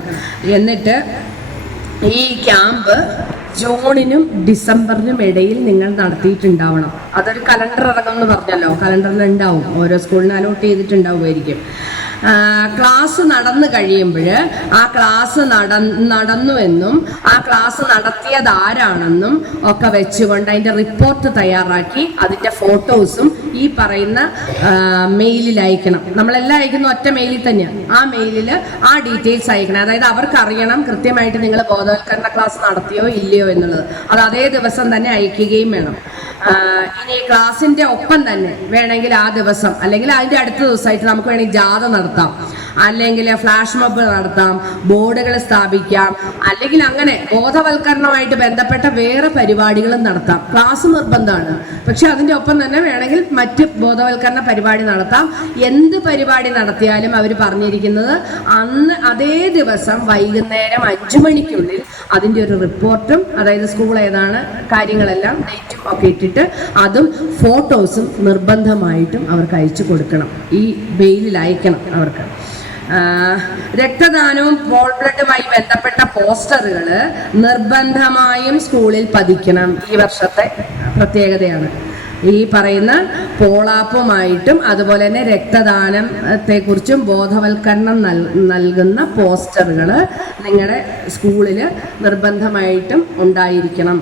എന്നിട്ട് ഈ ക്യാമ്പ് ജൂണിനും ഡിസംബറിനും ഇടയിൽ നിങ്ങൾ നടത്തിയിട്ടുണ്ടാവണം. അതൊരു കലണ്ടർ ഇറങ്ങുമെന്ന് പറഞ്ഞല്ലോ, കലണ്ടറിൽ ഉണ്ടാവും, ഓരോ സ്കൂളിന് അലോട്ട് ചെയ്തിട്ടുണ്ടാവുമായിരിക്കും. ക്ലാസ് നടന്നു കഴിയുമ്പോൾ ആ ക്ലാസ് നടന്നുവെന്നും ആ ക്ലാസ് നടത്തിയത് ആരാണെന്നും ഒക്കെ വെച്ചുകൊണ്ട് അതിൻ്റെ റിപ്പോർട്ട് തയ്യാറാക്കി അതിൻ്റെ ഫോട്ടോസും ഈ പറയുന്ന മെയിലിൽ അയക്കണം. നമ്മളെല്ലാം അയക്കുന്ന ഒറ്റ മെയിലിൽ തന്നെയാണ്. ആ മെയിലിൽ ആ ഡീറ്റെയിൽസ് അയക്കണം. അതായത് അവർക്കറിയണം കൃത്യമായിട്ട് നിങ്ങൾ ബോധവൽക്കരണ ക്ലാസ് നടത്തിയോ ഇല്ലയോ എന്നുള്ളത്. അത് അതേ ദിവസം തന്നെ അയക്കുകയും വേണം. ഇനി ക്ലാസ്സിൻ്റെ ഒപ്പം തന്നെ വേണമെങ്കിൽ ആ ദിവസം അല്ലെങ്കിൽ അതിൻ്റെ അടുത്ത ദിവസമായിട്ട് നമുക്ക് വേണമെങ്കിൽ ജാഥ നടത്താം, അല്ലെങ്കിൽ ഫ്ലാഷ് മോബ് നടത്താം, ബോർഡുകൾ സ്ഥാപിക്കാം, അല്ലെങ്കിൽ അങ്ങനെ ബോധവൽക്കരണമായിട്ട് ബന്ധപ്പെട്ട വേറെ പരിപാടികളും നടത്താം. ക്ലാസ് നിർബന്ധമാണ്, പക്ഷെ അതിൻ്റെ ഒപ്പം തന്നെ വേണമെങ്കിൽ മറ്റ് ബോധവൽക്കരണ പരിപാടി നടത്താം. എന്ത് പരിപാടി നടത്തിയാലും അവർ പറഞ്ഞിരിക്കുന്നത് അന്ന് അതേ ദിവസം വൈകുന്നേരം 5 മണിക്കുള്ളിൽ അതിൻ്റെ ഒരു റിപ്പോർട്ടും, അതായത് സ്കൂൾ ഏതാണ്, കാര്യങ്ങളെല്ലാം ഡേറ്റും ഒക്കെ ഇട്ടിട്ട് അതും ഫോട്ടോസും നിർബന്ധമായിട്ടും അവർക്ക് അയച്ചു കൊടുക്കണം. ഈ മെയിലിൽ അയക്കണം അവർക്ക്. രക്തദാനവും പോൾ ബ്ലഡുമായി ബന്ധപ്പെട്ട പോസ്റ്ററുകൾ നിർബന്ധമായും സ്കൂളിൽ പതിക്കണം. ഈ വർഷത്തെ പ്രത്യേകതയാണ്. ഈ പറയുന്ന പോളാപ്പുമായിട്ടും അതുപോലെ തന്നെ രക്തദാനത്തെക്കുറിച്ചും ബോധവൽക്കരണം നൽകുന്ന പോസ്റ്ററുകൾ നിങ്ങളുടെ സ്കൂളിൽ നിർബന്ധമായിട്ടും ഉണ്ടായിരിക്കണം.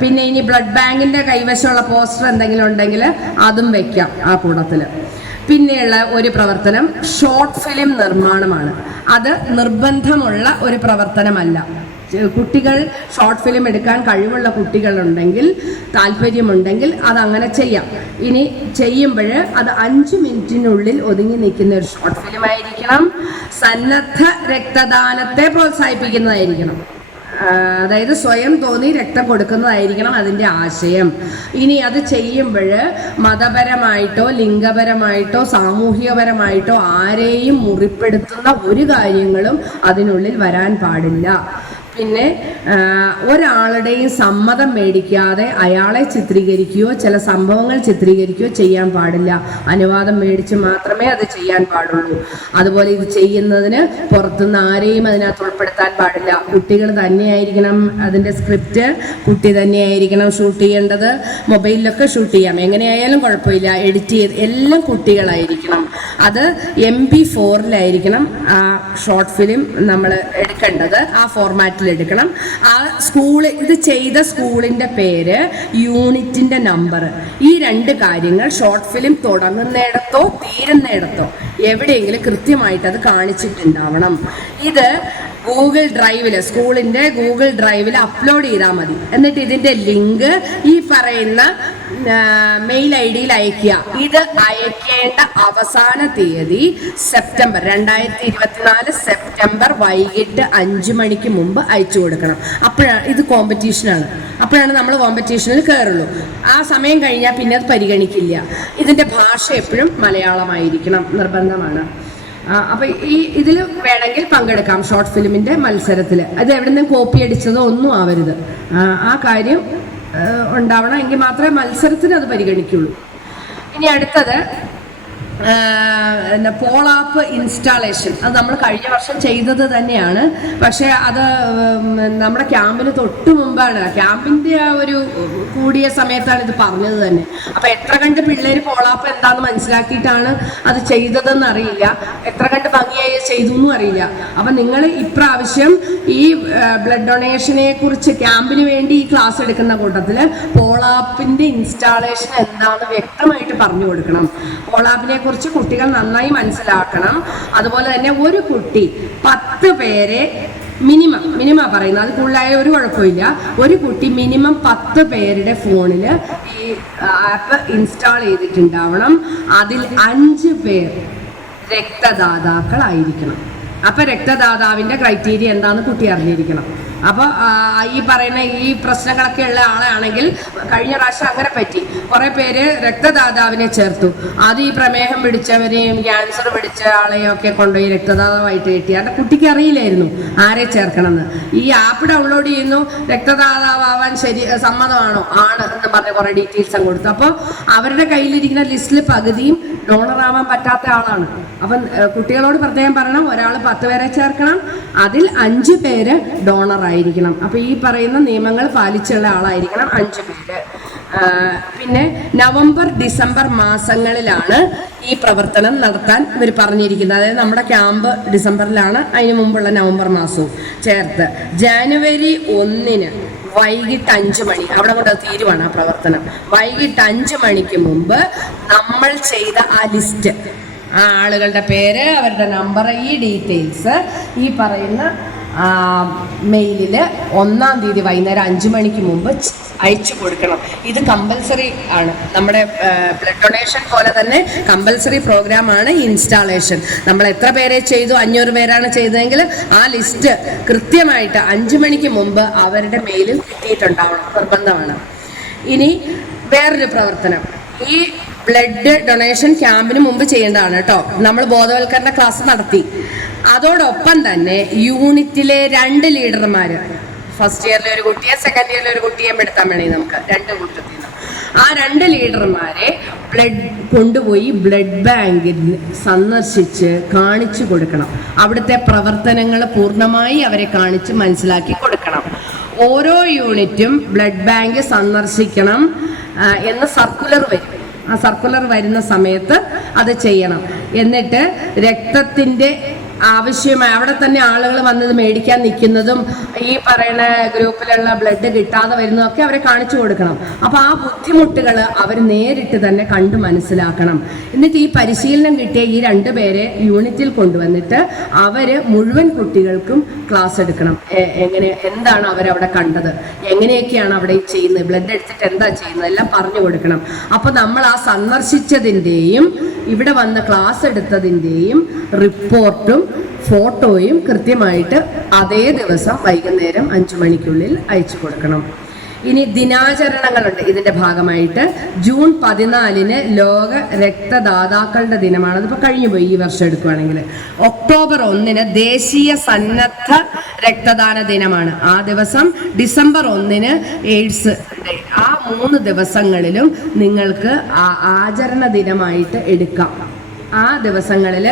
പിന്നെ ഇനി ബ്ലഡ് ബാങ്കിൻ്റെ കൈവശമുള്ള പോസ്റ്റർ എന്തെങ്കിലും ഉണ്ടെങ്കിൽ അതും വയ്ക്കാം ആ കൂട്ടത്തിൽ. പിന്നെയുള്ള ഒരു പ്രവർത്തനം ഷോർട്ട് ഫിലിം നിർമ്മാണമാണ്. അത് നിർബന്ധമുള്ള ഒരു പ്രവർത്തനമല്ല. കുട്ടികൾ ഷോർട്ട് ഫിലിം എടുക്കാൻ കഴിവുള്ള കുട്ടികളുണ്ടെങ്കിൽ, താല്പര്യമുണ്ടെങ്കിൽ അതങ്ങനെ ചെയ്യാം. ഇനി ചെയ്യുമ്പോൾ അത് 5 മിനിറ്റിനുള്ളിൽ ഒതുങ്ങി നിൽക്കുന്ന ഒരു ഷോർട്ട് ഫിലിം ആയിരിക്കണം. സന്നദ്ധ രക്തദാനത്തെ പ്രോത്സാഹിപ്പിക്കുന്നതായിരിക്കണം. അതായത് സ്വയം തോന്നി രക്തം കൊടുക്കുന്നതായിരിക്കണം അതിൻ്റെ ആശയം. ഇനി അത് ചെയ്യുമ്പോൾ മതപരമായിട്ടോ ലിംഗപരമായിട്ടോ സാമൂഹികപരമായിട്ടോ ആരെയും മുറിപ്പെടുത്തുന്ന ഒരു കാര്യങ്ങളും അതിനുള്ളിൽ വരാൻ പാടില്ല. പിന്നെ ഒരാളുടെയും സമ്മതം മേടിക്കാതെ അയാളെ ചിത്രീകരിക്കുകയോ ചില സംഭവങ്ങൾ ചിത്രീകരിക്കുകയോ ചെയ്യാൻ പാടില്ല. അനുവാദം മേടിച്ച് മാത്രമേ അത് ചെയ്യാൻ പാടുള്ളൂ. അതുപോലെ ഇത് ചെയ്യുന്നതിന് പുറത്തുനിന്ന് ആരെയും അതിനകത്ത് ഉൾപ്പെടുത്താൻ പാടില്ല. കുട്ടികൾ തന്നെയായിരിക്കണം അതിൻ്റെ സ്ക്രിപ്റ്റ്, കുട്ടി തന്നെയായിരിക്കണം ഷൂട്ട് ചെയ്യേണ്ടത്. മൊബൈലിലൊക്കെ ഷൂട്ട് ചെയ്യാം, എങ്ങനെയായാലും കുഴപ്പമില്ല. എഡിറ്റ് ചെയ്ത് എല്ലാം കുട്ടികളായിരിക്കണം. അത് MP4-ലായിരിക്കണം ആ ഷോർട്ട് ഫിലിം നമ്മൾ എടുക്കേണ്ടത്. ആ ഫോർമാറ്റിൽ എടുക്കണം. ആ ഇത് ചെയ്ത സ്കൂളിൻ്റെ പേര്, യൂണിറ്റിൻ്റെ നമ്പർ, ഈ 2 കാര്യങ്ങൾ ഷോർട്ട് ഫിലിം തുടങ്ങുന്നിടത്തോ തീരുന്നിടത്തോ എവിടെയെങ്കിലും കൃത്യമായിട്ട് അത് കാണിച്ചിട്ടുണ്ടാവണം. ഇത് ഗൂഗിൾ ഡ്രൈവിൽ, സ്കൂളിൻ്റെ ഗൂഗിൾ ഡ്രൈവിൽ അപ്ലോഡ് ചെയ്താൽ മതി. എന്നിട്ട് ഇതിൻ്റെ ലിങ്ക് ഈ പറയുന്ന മെയിൽ ID-യിൽ അയക്കുക. ഇത് അയക്കേണ്ട അവസാന തീയതി സെപ്റ്റംബർ 2024 സെപ്റ്റംബർ വൈകിട്ട് 5 മണിക്ക് മുമ്പ് അയച്ചു കൊടുക്കണം. അപ്പോഴാണ് ഇത് കോമ്പറ്റീഷനാണ്. അപ്പോഴാണ് നമ്മൾ കോമ്പറ്റീഷനിൽ കയറുള്ളൂ. ആ സമയം കഴിഞ്ഞാൽ പിന്നെ അത് പരിഗണിക്കില്ല. ഇതിൻ്റെ ഭാഷ എപ്പോഴും മലയാളമായിരിക്കണം, നിർബന്ധമാണ്. അപ്പം ഇതിൽ വേണമെങ്കിൽ പങ്കെടുക്കാം ഷോർട്ട് ഫിലിമിൻ്റെ മത്സരത്തിൽ. അത് എവിടെ നിന്നും കോപ്പി അടിച്ചതോ ഒന്നും ആവരുത്. ആ കാര്യം ഉണ്ടാവണം. എങ്കിൽ മാത്രമേ മത്സരത്തിന് അത് പരിഗണിക്കുള്ളൂ. ഇനി അടുത്തത് പോളാപ്പ് ഇൻസ്റ്റാളേഷൻ. അത് നമ്മൾ കഴിഞ്ഞ വർഷം ചെയ്തത് തന്നെയാണ്. പക്ഷേ അത് നമ്മുടെ ക്യാമ്പിന് തൊട്ട് മുമ്പാണ്, ക്യാമ്പിൻ്റെ ആ ഒരു കൂടിയ സമയത്താണ് ഇത് പറഞ്ഞത് തന്നെ. അപ്പം എത്ര കണ്ട് പിള്ളേർ പോളാപ്പ് എന്താണെന്ന് മനസ്സിലാക്കിയിട്ടാണ് അത് ചെയ്തതെന്ന് അറിയില്ല, എത്ര കണ്ട് ഭംഗിയായി ചെയ്തു എന്നും അറിയില്ല. അപ്പം നിങ്ങൾ ഇപ്രാവശ്യം ഈ ബ്ലഡ് ഡൊണേഷനെ കുറിച്ച് ക്യാമ്പിന് വേണ്ടി ഈ ക്ലാസ് എടുക്കുന്ന കൂട്ടത്തിൽ പോളാപ്പിൻ്റെ ഇൻസ്റ്റാളേഷൻ എന്താണെന്ന് വ്യക്തമായിട്ട് പറഞ്ഞു കൊടുക്കണം. പോളാപ്പിനെ കുറിച്ച് കുട്ടികൾ നന്നായി മനസ്സിലാക്കണം. അതുപോലെ തന്നെ ഒരു കുട്ടി 10 പേരെ മിനിമം പറയുന്നത്, അത് കൂടുതലായ ഒരു കുഴപ്പമില്ല. ഒരു കുട്ടി മിനിമം 10 പേരുടെ ഫോണിൽ ഈ ആപ്പ് ഇൻസ്റ്റാൾ ചെയ്തിട്ടുണ്ടാവണം. അതിൽ 5 പേർ രക്തദാതാക്കളായിരിക്കണം. അപ്പം രക്തദാതാവിൻ്റെ ക്രൈറ്റീരിയ എന്താണെന്ന് കുട്ടി അറിഞ്ഞിരിക്കണം. അപ്പോൾ ഈ പറയുന്ന ഈ പ്രശ്നങ്ങളൊക്കെ ഉള്ള ആളാണെങ്കിൽ, കഴിഞ്ഞ പ്രാവശ്യം അങ്ങനെ പറ്റി, കുറേ പേര് രക്തദാതാവിനെ ചേർത്തു. അത് ഈ പ്രമേഹം പിടിച്ചവരെയും ക്യാൻസർ പിടിച്ച ആളെയും ഒക്കെ കൊണ്ടുപോയി രക്തദാതാവായിട്ട് കിട്ടി. അതിൻ്റെ കുട്ടിക്ക് അറിയില്ലായിരുന്നു ആരെ ചേർക്കണമെന്ന്. ഈ ആപ്പ് ഡൗൺലോഡ് ചെയ്യുന്നു, രക്തദാതാവാൻ സമ്മതമാണോ, ആണ് എന്ന് പറഞ്ഞ് കുറേ ഡീറ്റെയിൽസും കൊടുത്തു. അപ്പോൾ അവരുടെ കയ്യിലിരിക്കുന്ന ലിസ്റ്റിൽ പകുതിയും ഡോണറാവാൻ പറ്റാത്ത ആളാണ്. അപ്പം കുട്ടികളോട് പ്രത്യേകം പറയണം, ഒരാൾ 10 പേരെ ചേർക്കണം, അതിൽ 5 പേര് ഡോണറായിരിക്കണം. അപ്പോൾ ഈ പറയുന്ന നിയമങ്ങൾ പാലിച്ചുള്ള ആളായിരിക്കണം 5 പേര്. പിന്നെ നവംബർ ഡിസംബർ മാസങ്ങളിലാണ് ഈ പ്രവർത്തനം നടത്താൻ ഇവർ പറഞ്ഞിരിക്കുന്നത്. അതായത് നമ്മുടെ ക്യാമ്പ് ഡിസംബറിലാണ്, അതിന് മുമ്പുള്ള നവംബർ മാസവും ചേർത്ത്. ജനുവരി 1-ന് വൈകിട്ട് 5 മണി, അവിടെ കൊണ്ട് തീരുവാണ് ആ പ്രവർത്തനം. വൈകിട്ട് 5 മണിക്ക് മുമ്പ് നമ്മൾ ചെയ്ത ആ ലിസ്റ്റ്, ആ ആളുകളുടെ പേര്, അവരുടെ നമ്പർ, ഈ ഡീറ്റെയിൽസ് ഈ പറയുന്ന മെയിലിൽ 1-ാം തീയതി വൈകുന്നേരം 5 മണിക്ക് മുമ്പ് അയച്ചു കൊടുക്കണം. ഇത് കമ്പൽസറി ആണ്. നമ്മുടെ ബ്ലഡ് ഡൊണേഷൻ പോലെ തന്നെ കമ്പൽസറി പ്രോഗ്രാമാണ് ഇൻസ്റ്റാളേഷൻ. നമ്മൾ എത്ര പേരെ ചെയ്തു, 500 പേരാണ് ചെയ്തതെങ്കിൽ ആ ലിസ്റ്റ് കൃത്യമായിട്ട് 5 മണിക്ക് മുമ്പ് അവരുടെ മെയിലിൽ കിട്ടിയിട്ടുണ്ടാവണം, നിർബന്ധമാണ്. ഇനി വേറൊരു പ്രവർത്തനം, ഈ ബ്ലഡ് ഡൊണേഷൻ ക്യാമ്പിന് മുമ്പ് ചെയ്യേണ്ടതാണ് കേട്ടോ. നമ്മൾ ബോധവൽക്കരണ ക്ലാസ് നടത്തി. അതോടൊപ്പം തന്നെ യൂണിറ്റിലെ 2 ലീഡർമാർ, ഫസ്റ്റ് ഇയറിലെ ഒരു കുട്ടിയെ സെക്കൻഡ് ഇയറിലെ ഒരു കുട്ടിയെ എടുത്താൽ വേണേ നമുക്ക് 2 കൂട്ടത്തിൽ നിന്ന്, ആ 2 ലീഡർമാരെ കൊണ്ടുപോയി ബ്ലഡ് ബാങ്കിൽ സന്ദർശിച്ച് കാണിച്ചു കൊടുക്കണം. അവിടുത്തെ പ്രവർത്തനങ്ങൾ പൂർണ്ണമായി അവരെ കാണിച്ച് മനസ്സിലാക്കി കൊടുക്കണം. ഓരോ യൂണിറ്റും ബ്ലഡ് ബാങ്ക് സന്ദർശിക്കണം എന്ന് സർക്കുലർ വരും. ആ സർക്കുലർ വരുന്ന സമയത്ത് അത് ചെയ്യണം. എന്നിട്ട് രക്തത്തിൻ്റെ ആവശ്യമായ അവിടെ തന്നെ ആളുകൾ വന്നത് മേടിക്കാൻ നിൽക്കുന്നതും ഈ പറയുന്ന ഗ്രൂപ്പിലുള്ള ബ്ലഡ് കിട്ടാതെ വരുന്നതൊക്കെ അവരെ കാണിച്ചു കൊടുക്കണം. അപ്പോൾ ആ ബുദ്ധിമുട്ടുകൾ അവർ നേരിട്ട് തന്നെ കണ്ടു മനസ്സിലാക്കണം. എന്നിട്ട് ഈ പരിശീലനം കിട്ടിയ ഈ 2 പേരെ യൂണിറ്റിൽ കൊണ്ടുവന്നിട്ട് അവർ മുഴുവൻ കുട്ടികൾക്കും ക്ലാസ് എടുക്കണം. എന്താണ് അവരവിടെ കണ്ടത്, എങ്ങനെയൊക്കെയാണ് അവിടെ ചെയ്യുന്നത്, ബ്ലഡ് എടുത്തിട്ട് എന്താ ചെയ്യുന്നത്, എല്ലാം പറഞ്ഞു കൊടുക്കണം. അപ്പോൾ നമ്മൾ ആ സന്ദർശിച്ചതിൻ്റെയും ഇവിടെ വന്ന് ക്ലാസ് എടുത്തതിൻ്റെയും റിപ്പോർട്ടും ഫോട്ടോയും കൃത്യമായിട്ട് അതേ ദിവസം വൈകുന്നേരം 5 മണിക്കുള്ളിൽ അയച്ചു കൊടുക്കണം. ഇനി ദിനാചരണങ്ങളുണ്ട് ഇതിന്റെ ഭാഗമായിട്ട്. ജൂൺ 14 ലോക രക്തദാതാക്കളുടെ ദിനമാണ്. അതിപ്പോൾ കഴിഞ്ഞുപോയി ഈ വർഷം എടുക്കുകയാണെങ്കിൽ. ഒക്ടോബർ 1 ദേശീയ സന്നദ്ധ രക്തദാന ദിനമാണ്. ആ ദിവസം ഡിസംബർ 1 എയ്ഡ്സ് ഡേ. ആ 3 ദിവസങ്ങളിലും നിങ്ങൾക്ക് ആചരണ ദിനമായിട്ട് എടുക്കാം. ആ ദിവസങ്ങളിൽ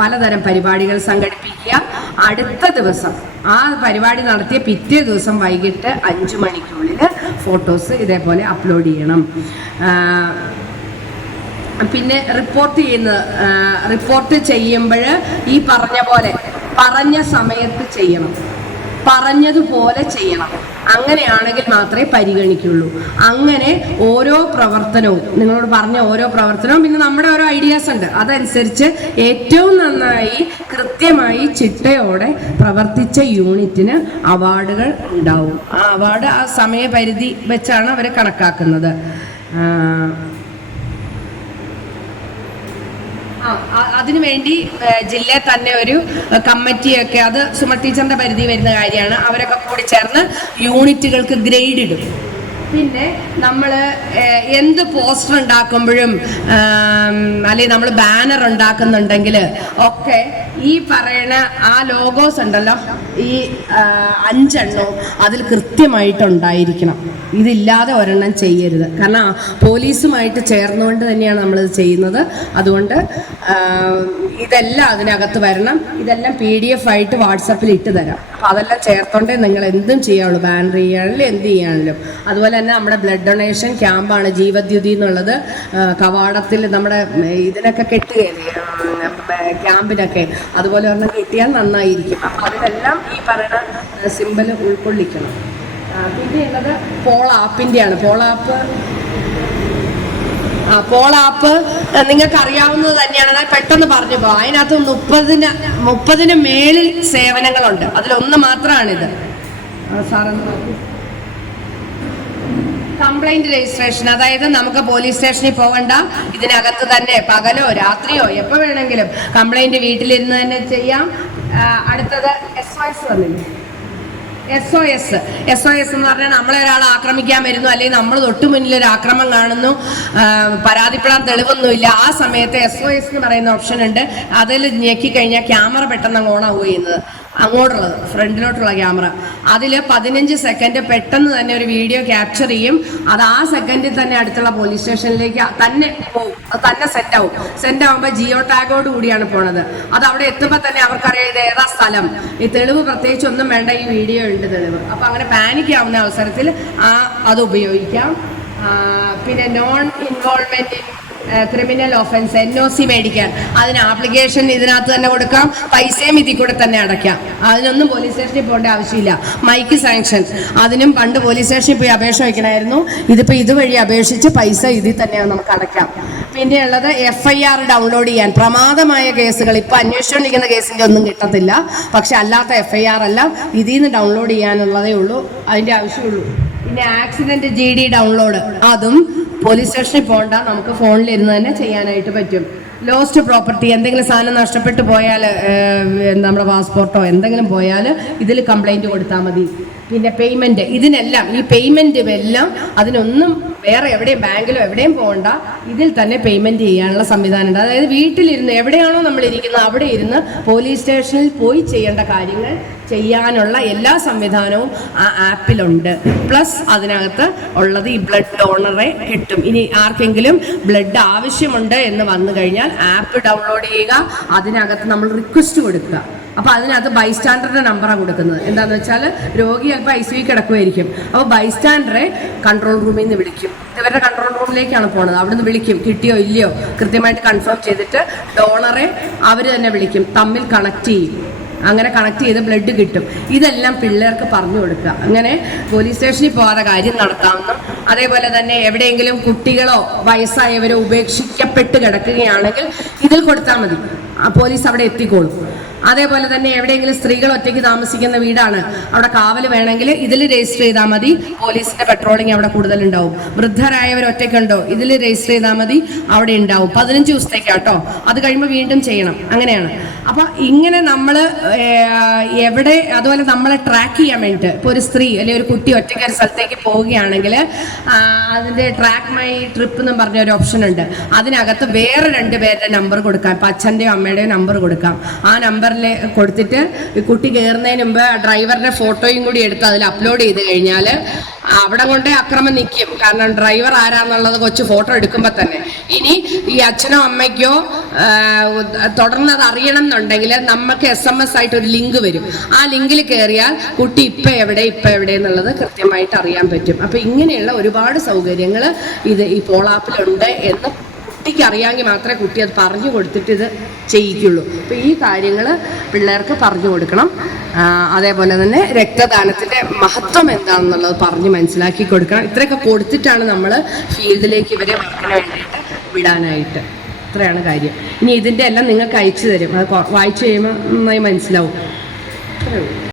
പലതരം പരിപാടികൾ സംഘടിപ്പിക്കുക. അടുത്ത ദിവസം ആ പരിപാടി നടത്തിയ പിറ്റേ ദിവസം വൈകിട്ട് 5 മണിക്കുള്ളിൽ ഫോട്ടോസ് ഇതേപോലെ അപ്ലോഡ് ചെയ്യണം. പിന്നെ റിപ്പോർട്ട് ചെയ്യുമ്പോൾ ഈ പറഞ്ഞ പോലെ പറഞ്ഞ സമയത്ത് ചെയ്യണം, പറഞ്ഞതുപോലെ ചെയ്യണം. അങ്ങനെയാണെങ്കിൽ മാത്രമേ പരിഗണിക്കുള്ളൂ. അങ്ങനെ ഓരോ പ്രവർത്തനവും, നിങ്ങളോട് പറഞ്ഞ ഓരോ പ്രവർത്തനവും, പിന്നെ നമ്മുടെ ഓരോ ഐഡിയാസ് ഉണ്ട്, അതനുസരിച്ച് ഏറ്റവും നന്നായി കൃത്യമായി ചിട്ടയോടെ പ്രവർത്തിച്ച യൂണിറ്റിന് അവാർഡുകൾ ഉണ്ടാവും. ആ അവാർഡ് ആ സമയപരിധി വെച്ചാണ് അവരെ കണക്കാക്കുന്നത്. അതിനുവേണ്ടി ജില്ലയിൽ തന്നെ ഒരു കമ്മിറ്റിയൊക്കെ, അത് സുമ ടീച്ചറിന്റെ പരിധി വരുന്ന കാര്യമാണ്, അവരൊക്കെ കൂടി ചേർന്ന് യൂണിറ്റുകൾക്ക് ഗ്രേഡ് ഇടും. പിന്നെ നമ്മൾ എന്ത് പോസ്റ്റർ ഉണ്ടാക്കുമ്പോഴും അല്ലെങ്കിൽ നമ്മൾ ബാനർ ഉണ്ടാക്കുന്നുണ്ടെങ്കിൽ ഒക്കെ ഈ പറയുന്ന ആ ലോഗോസ് ഉണ്ടല്ലോ, ഈ 5 എണ്ണവും അതിൽ കൃത്യമായിട്ടുണ്ടായിരിക്കണം. ഇതില്ലാതെ ഒരെണ്ണം ചെയ്യരുത്. കാരണം പോലീസുമായിട്ട് ചേർന്നുകൊണ്ട് തന്നെയാണ് നമ്മളിത് ചെയ്യുന്നത്. അതുകൊണ്ട് ഇതെല്ലാം അതിനകത്ത് വരണം. ഇതെല്ലാം PDF ആയിട്ട് വാട്സപ്പിൽ ഇട്ട് തരാം. അപ്പോൾ അതെല്ലാം ചേർത്തോണ്ടേ നിങ്ങൾ എന്തും ചെയ്യാവുള്ളൂ, ബാനർ ചെയ്യാണെങ്കിലും എന്ത് ചെയ്യാണെങ്കിലും. അതുപോലെ തന്നെ നമ്മുടെ ബ്ലഡ് ഡൊണേഷൻ ക്യാമ്പാണ് ജീവദ്യുതി എന്നുള്ളത്. കവാടത്തിൽ നമ്മുടെ ഇതിനൊക്കെ കെട്ടുകയല്ലേ, ക്യാമ്പിനൊക്കെ, അതുപോലെ ഒരെണ്ണം കിട്ടിയാൽ നന്നായിരിക്കും. അപ്പോൾ അതിലെല്ലാം ഈ പറയുന്ന സിമ്പൽ ഉൾക്കൊള്ളിക്കണം. പിന്നെ ഉള്ളത് പോൾ ആപ്പിൻ്റെയാണ്. പോൾ ആപ്പ് നിങ്ങൾക്ക് അറിയാവുന്നത് തന്നെയാണ്. ഞാൻ പെട്ടെന്ന് പറഞ്ഞു പോകാം. അതിനകത്ത് 30 മേളിൽ സേവനങ്ങളുണ്ട്. അതിലൊന്ന് മാത്രമാണിത്. കംപ്ലൈന്റ് രജിസ്ട്രേഷൻ, അതായത് നമുക്ക് പോലീസ് സ്റ്റേഷനിൽ പോകണ്ട, ഇതിനകത്ത് തന്നെ പകലോ രാത്രിയോ എപ്പോൾ വേണമെങ്കിലും കംപ്ലൈന്റ് വീട്ടിലിരുന്ന് തന്നെ ചെയ്യാം. അടുത്തത് SOS വന്നില്ലേ, SOS എന്ന് പറഞ്ഞാൽ നമ്മളെ ഒരാൾ ആക്രമിക്കാൻ വരുന്നു, അല്ലെങ്കിൽ നമ്മൾ തൊട്ടു മുന്നിൽ ഒരു ആക്രമണം കാണുന്നു, പരാതിപ്പെടാൻ തെളിവൊന്നുമില്ല. ആ സമയത്ത് SOS എന്ന് പറയുന്ന ഓപ്ഷൻ ഉണ്ട്. അതിൽ ഞെക്കിക്കഴിഞ്ഞാൽ ക്യാമറ പെട്ടെന്ന് അങ്ങ് ഓണാവുക ചെയ്യുന്നത്, അങ്ങോട്ടുള്ളത് ഫ്രണ്ടിലോട്ടുള്ള ക്യാമറ. അതിൽ 15 സെക്കൻഡ് പെട്ടെന്ന് തന്നെ ഒരു വീഡിയോ ക്യാപ്ചർ ചെയ്യും. അത് ആ സെക്കൻഡിൽ തന്നെ അടുത്തുള്ള പോലീസ് സ്റ്റേഷനിലേക്ക് തന്നെ പോകും, തന്നെ സെൻഡ് ആവുമ്പോൾ ജിയോ ടാഗോട് കൂടിയാണ് പോണത്. അത് അവിടെ എത്തുമ്പോൾ തന്നെ അവർക്കറിയാം ഇത് ഏതാ സ്ഥലം. ഈ തെളിവ് പ്രത്യേകിച്ച് ഒന്നും വേണ്ട, ഈ വീഡിയോ ഉണ്ട് തെളിവ്. അപ്പോൾ അങ്ങനെ പാനിക് ആവുന്ന അവസരത്തിൽ അത് ഉപയോഗിക്കാം. പിന്നെ non involvement in criminal offence, NOC മേടിക്കാൻ, അതിന് ആപ്ലിക്കേഷൻ ഇതിനകത്ത് തന്നെ കൊടുക്കാം. പൈസയും ഇതിൽ കൂടെ തന്നെ അടയ്ക്കാം. അതിനൊന്നും പോലീസ് സ്റ്റേഷനിൽ പോകേണ്ട ആവശ്യമില്ല. മൈക്ക് സാങ്ഷൻ, അതിനും പണ്ട് പോലീസ് സ്റ്റേഷനിൽ പോയി അപേക്ഷ വയ്ക്കണമായിരുന്നു. ഇതിപ്പോൾ ഇതുവഴി അപേക്ഷിച്ച് പൈസ ഇതിൽ തന്നെയാണ് നമുക്ക് അടയ്ക്കാം. പിന്നെ ഉള്ളത് FIR ഡൗൺലോഡ് ചെയ്യാൻ. പ്രമാദമായ കേസുകൾ, ഇപ്പം അന്വേഷിച്ചുകൊണ്ടിരിക്കുന്ന കേസിൻ്റെ ഒന്നും കിട്ടത്തില്ല. പക്ഷെ അല്ലാത്ത FIR എല്ലാം ഇതിൽ നിന്ന് ഡൗൺലോഡ് ചെയ്യാനുള്ളതേ ഉള്ളൂ, അതിൻ്റെ ആവശ്യമുള്ളൂ. പിന്നെ ആക്സിഡന്റ് GD ഡൗൺലോഡ്, അതും പോലീസ് സ്റ്റേഷനിൽ പോകണ്ട, നമുക്ക് ഫോണിലിരുന്ന് തന്നെ ചെയ്യാനായിട്ട് പറ്റും. ലോസ്റ്റ് പ്രോപ്പർട്ടി, എന്തെങ്കിലും സാധനം നഷ്ടപ്പെട്ടു പോയാൽ, നമ്മുടെ പാസ്പോർട്ടോ എന്തെങ്കിലും പോയാൽ ഇതിൽ കംപ്ലൈൻറ്റ് കൊടുത്താൽ മതി. പിന്നെ പേയ്മെൻറ്റ്, ഇതിനെല്ലാം ഈ പേയ്മെൻറ്റ് എല്ലാം അതിനൊന്നും വേറെ എവിടെയും ബാങ്കിലോ എവിടെയും പോകണ്ട, ഇതിൽ തന്നെ പേയ്മെൻറ്റ് ചെയ്യാനുള്ള സംവിധാനമുണ്ട്. അതായത് വീട്ടിലിരുന്ന് എവിടെയാണോ നമ്മൾ ഇരിക്കുന്നത് അവിടെ ഇരുന്ന് പോലീസ് സ്റ്റേഷനിൽ പോയി ചെയ്യേണ്ട കാര്യങ്ങൾ ചെയ്യാനുള്ള എല്ലാ സംവിധാനവും ആ ആപ്പിലുണ്ട്. പ്ലസ് അതിനകത്ത് ഉള്ളത് ഈ ബ്ലഡ് ഡോണറെ കിട്ടും. ഇനി ആർക്കെങ്കിലും ബ്ലഡ് ആവശ്യമുണ്ട് എന്ന് വന്നു കഴിഞ്ഞാൽ ആപ്പ് ഡൗൺലോഡ് ചെയ്യുക, അതിനകത്ത് നമ്മൾ റിക്വസ്റ്റ് കൊടുക്കുക. അപ്പോൾ അതിനകത്ത് ബൈസ്റ്റാൻഡറുടെ നമ്പറാണ് കൊടുക്കുന്നത്. എന്താണെന്ന് വെച്ചാൽ രോഗി ചിലപ്പോൾ ICU കിടക്കുമായിരിക്കും. അപ്പോൾ ബൈസ്റ്റാൻഡറെ കൺട്രോൾ റൂമിൽ നിന്ന് വിളിക്കും. ഇവരുടെ കൺട്രോൾ റൂമിലേക്കാണ് പോണത്. അവിടെ നിന്ന് വിളിക്കും, കിട്ടിയോ ഇല്ലയോ കൃത്യമായിട്ട് കൺഫേം ചെയ്തിട്ട് ഡോണറെ അവർ തന്നെ വിളിക്കും, തമ്മിൽ കണക്ട് ചെയ്യും. അങ്ങനെ കണക്ട് ചെയ്ത് ബ്ലഡ് കിട്ടും. ഇതെല്ലാം പിള്ളേർക്ക് പറഞ്ഞു കൊടുക്കുക. അങ്ങനെ പോലീസ് സ്റ്റേഷനിൽ പോകാതെ കാര്യം നടത്താമെന്നും, അതേപോലെ തന്നെ എവിടെയെങ്കിലും കുട്ടികളോ വയസ്സായവരോ ഉപേക്ഷിക്കപ്പെട്ട് കിടക്കുകയാണെങ്കിൽ ഇതിൽ കൊടുത്താൽ മതി, പോലീസ് അവിടെ എത്തിക്കോളും. അതേപോലെ തന്നെ എവിടെയെങ്കിലും സ്ത്രീകൾ ഒറ്റയ്ക്ക് താമസിക്കുന്ന വീടാണ്, അവിടെ കാവൽ വേണമെങ്കിൽ ഇതിൽ രജിസ്റ്റർ ചെയ്താൽ മതി, പോലീസിന്റെ പെട്രോളിംഗ് അവിടെ കൂടുതലുണ്ടാവും. വൃദ്ധരായവർ ഒറ്റയ്ക്കുണ്ടോ, ഇതിൽ രജിസ്റ്റർ ചെയ്താൽ മതി, അവിടെ ഉണ്ടാവും. 15 ദിവസത്തേക്കാട്ടോ, അത് കഴിയുമ്പോൾ വീണ്ടും ചെയ്യണം. അങ്ങനെയാണ്. അപ്പൊ ഇങ്ങനെ നമ്മൾ എവിടെ, അതുപോലെ നമ്മളെ ട്രാക്ക് ചെയ്യാൻ വേണ്ടിയിട്ട് ഇപ്പോൾ ഒരു സ്ത്രീ അല്ലെങ്കിൽ ഒരു കുട്ടി ഒറ്റയ്ക്ക് ഒരു സ്ഥലത്തേക്ക് പോവുകയാണെങ്കിൽ അതിന്റെ ട്രാക്ക് മൈ ട്രിപ്പ് എന്ന് പറഞ്ഞ ഒരു ഓപ്ഷൻ ഉണ്ട്. അതിനകത്ത് വേറെ 2 പേരുടെ നമ്പർ കൊടുക്കാം. ഇപ്പം അച്ഛൻ്റെയോ അമ്മയുടെയോ നമ്പർ കൊടുക്കാം. ആ നമ്പറിൽ കൊടുത്തിട്ട് കുട്ടി കയറുന്നതിന് മുമ്പ് ഡ്രൈവറുടെ ഫോട്ടോയും കൂടി എടുത്ത് അതിൽ അപ്ലോഡ് ചെയ്ത് കഴിഞ്ഞാൽ അവിടെ കൊണ്ടേ അക്രമം നിൽക്കും. കാരണം ഡ്രൈവർ ആരാന്നുള്ളത് കൊച്ചു ഫോട്ടോ എടുക്കുമ്പോൾ തന്നെ. ഇനി ഈ അച്ഛനോ അമ്മയ്ക്കോ തുടർന്ന് അത് അറിയണം എന്നുണ്ടെങ്കിൽ നമുക്ക് SMS ആയിട്ട് ഒരു ലിങ്ക് വരും. ആ ലിങ്കിൽ കയറിയാൽ കുട്ടി ഇപ്പം എവിടെ എന്നുള്ളത് കൃത്യമായിട്ട് അറിയാൻ പറ്റും. അപ്പം ഇങ്ങനെയുള്ള ഒരുപാട് സൗകര്യങ്ങൾ ഈ പോൾ ആപ്പിലുണ്ട് എന്ന് കുട്ടിക്ക് അറിയാമെങ്കിൽ മാത്രമേ കുട്ടി അത് പറഞ്ഞു കൊടുത്തിട്ട് ഇത് ചെയ്യിക്കുള്ളൂ. അപ്പോൾ ഈ കാര്യങ്ങൾ പിള്ളേർക്ക് പറഞ്ഞു കൊടുക്കണം. അതേപോലെ തന്നെ രക്തദാനത്തിൻ്റെ മഹത്വം എന്താണെന്നുള്ളത് പറഞ്ഞ് മനസ്സിലാക്കി കൊടുക്കണം. ഇത്രയൊക്കെ കൊടുത്തിട്ടാണ് നമ്മൾ ഫീൽഡിലേക്ക് ഇവരെ വർക്കിന് വേണ്ടിയിട്ട് വിടാനായിട്ട്. ഇത്രയാണ് കാര്യം. ഇനി ഇതിൻ്റെ എല്ലാം നിങ്ങൾക്ക് അയച്ചു തരും. അത് വായിച്ചു കഴിയുമ്പോൾ നന്നായി മനസ്സിലാവും. അത്രയേ ഉള്ളൂ.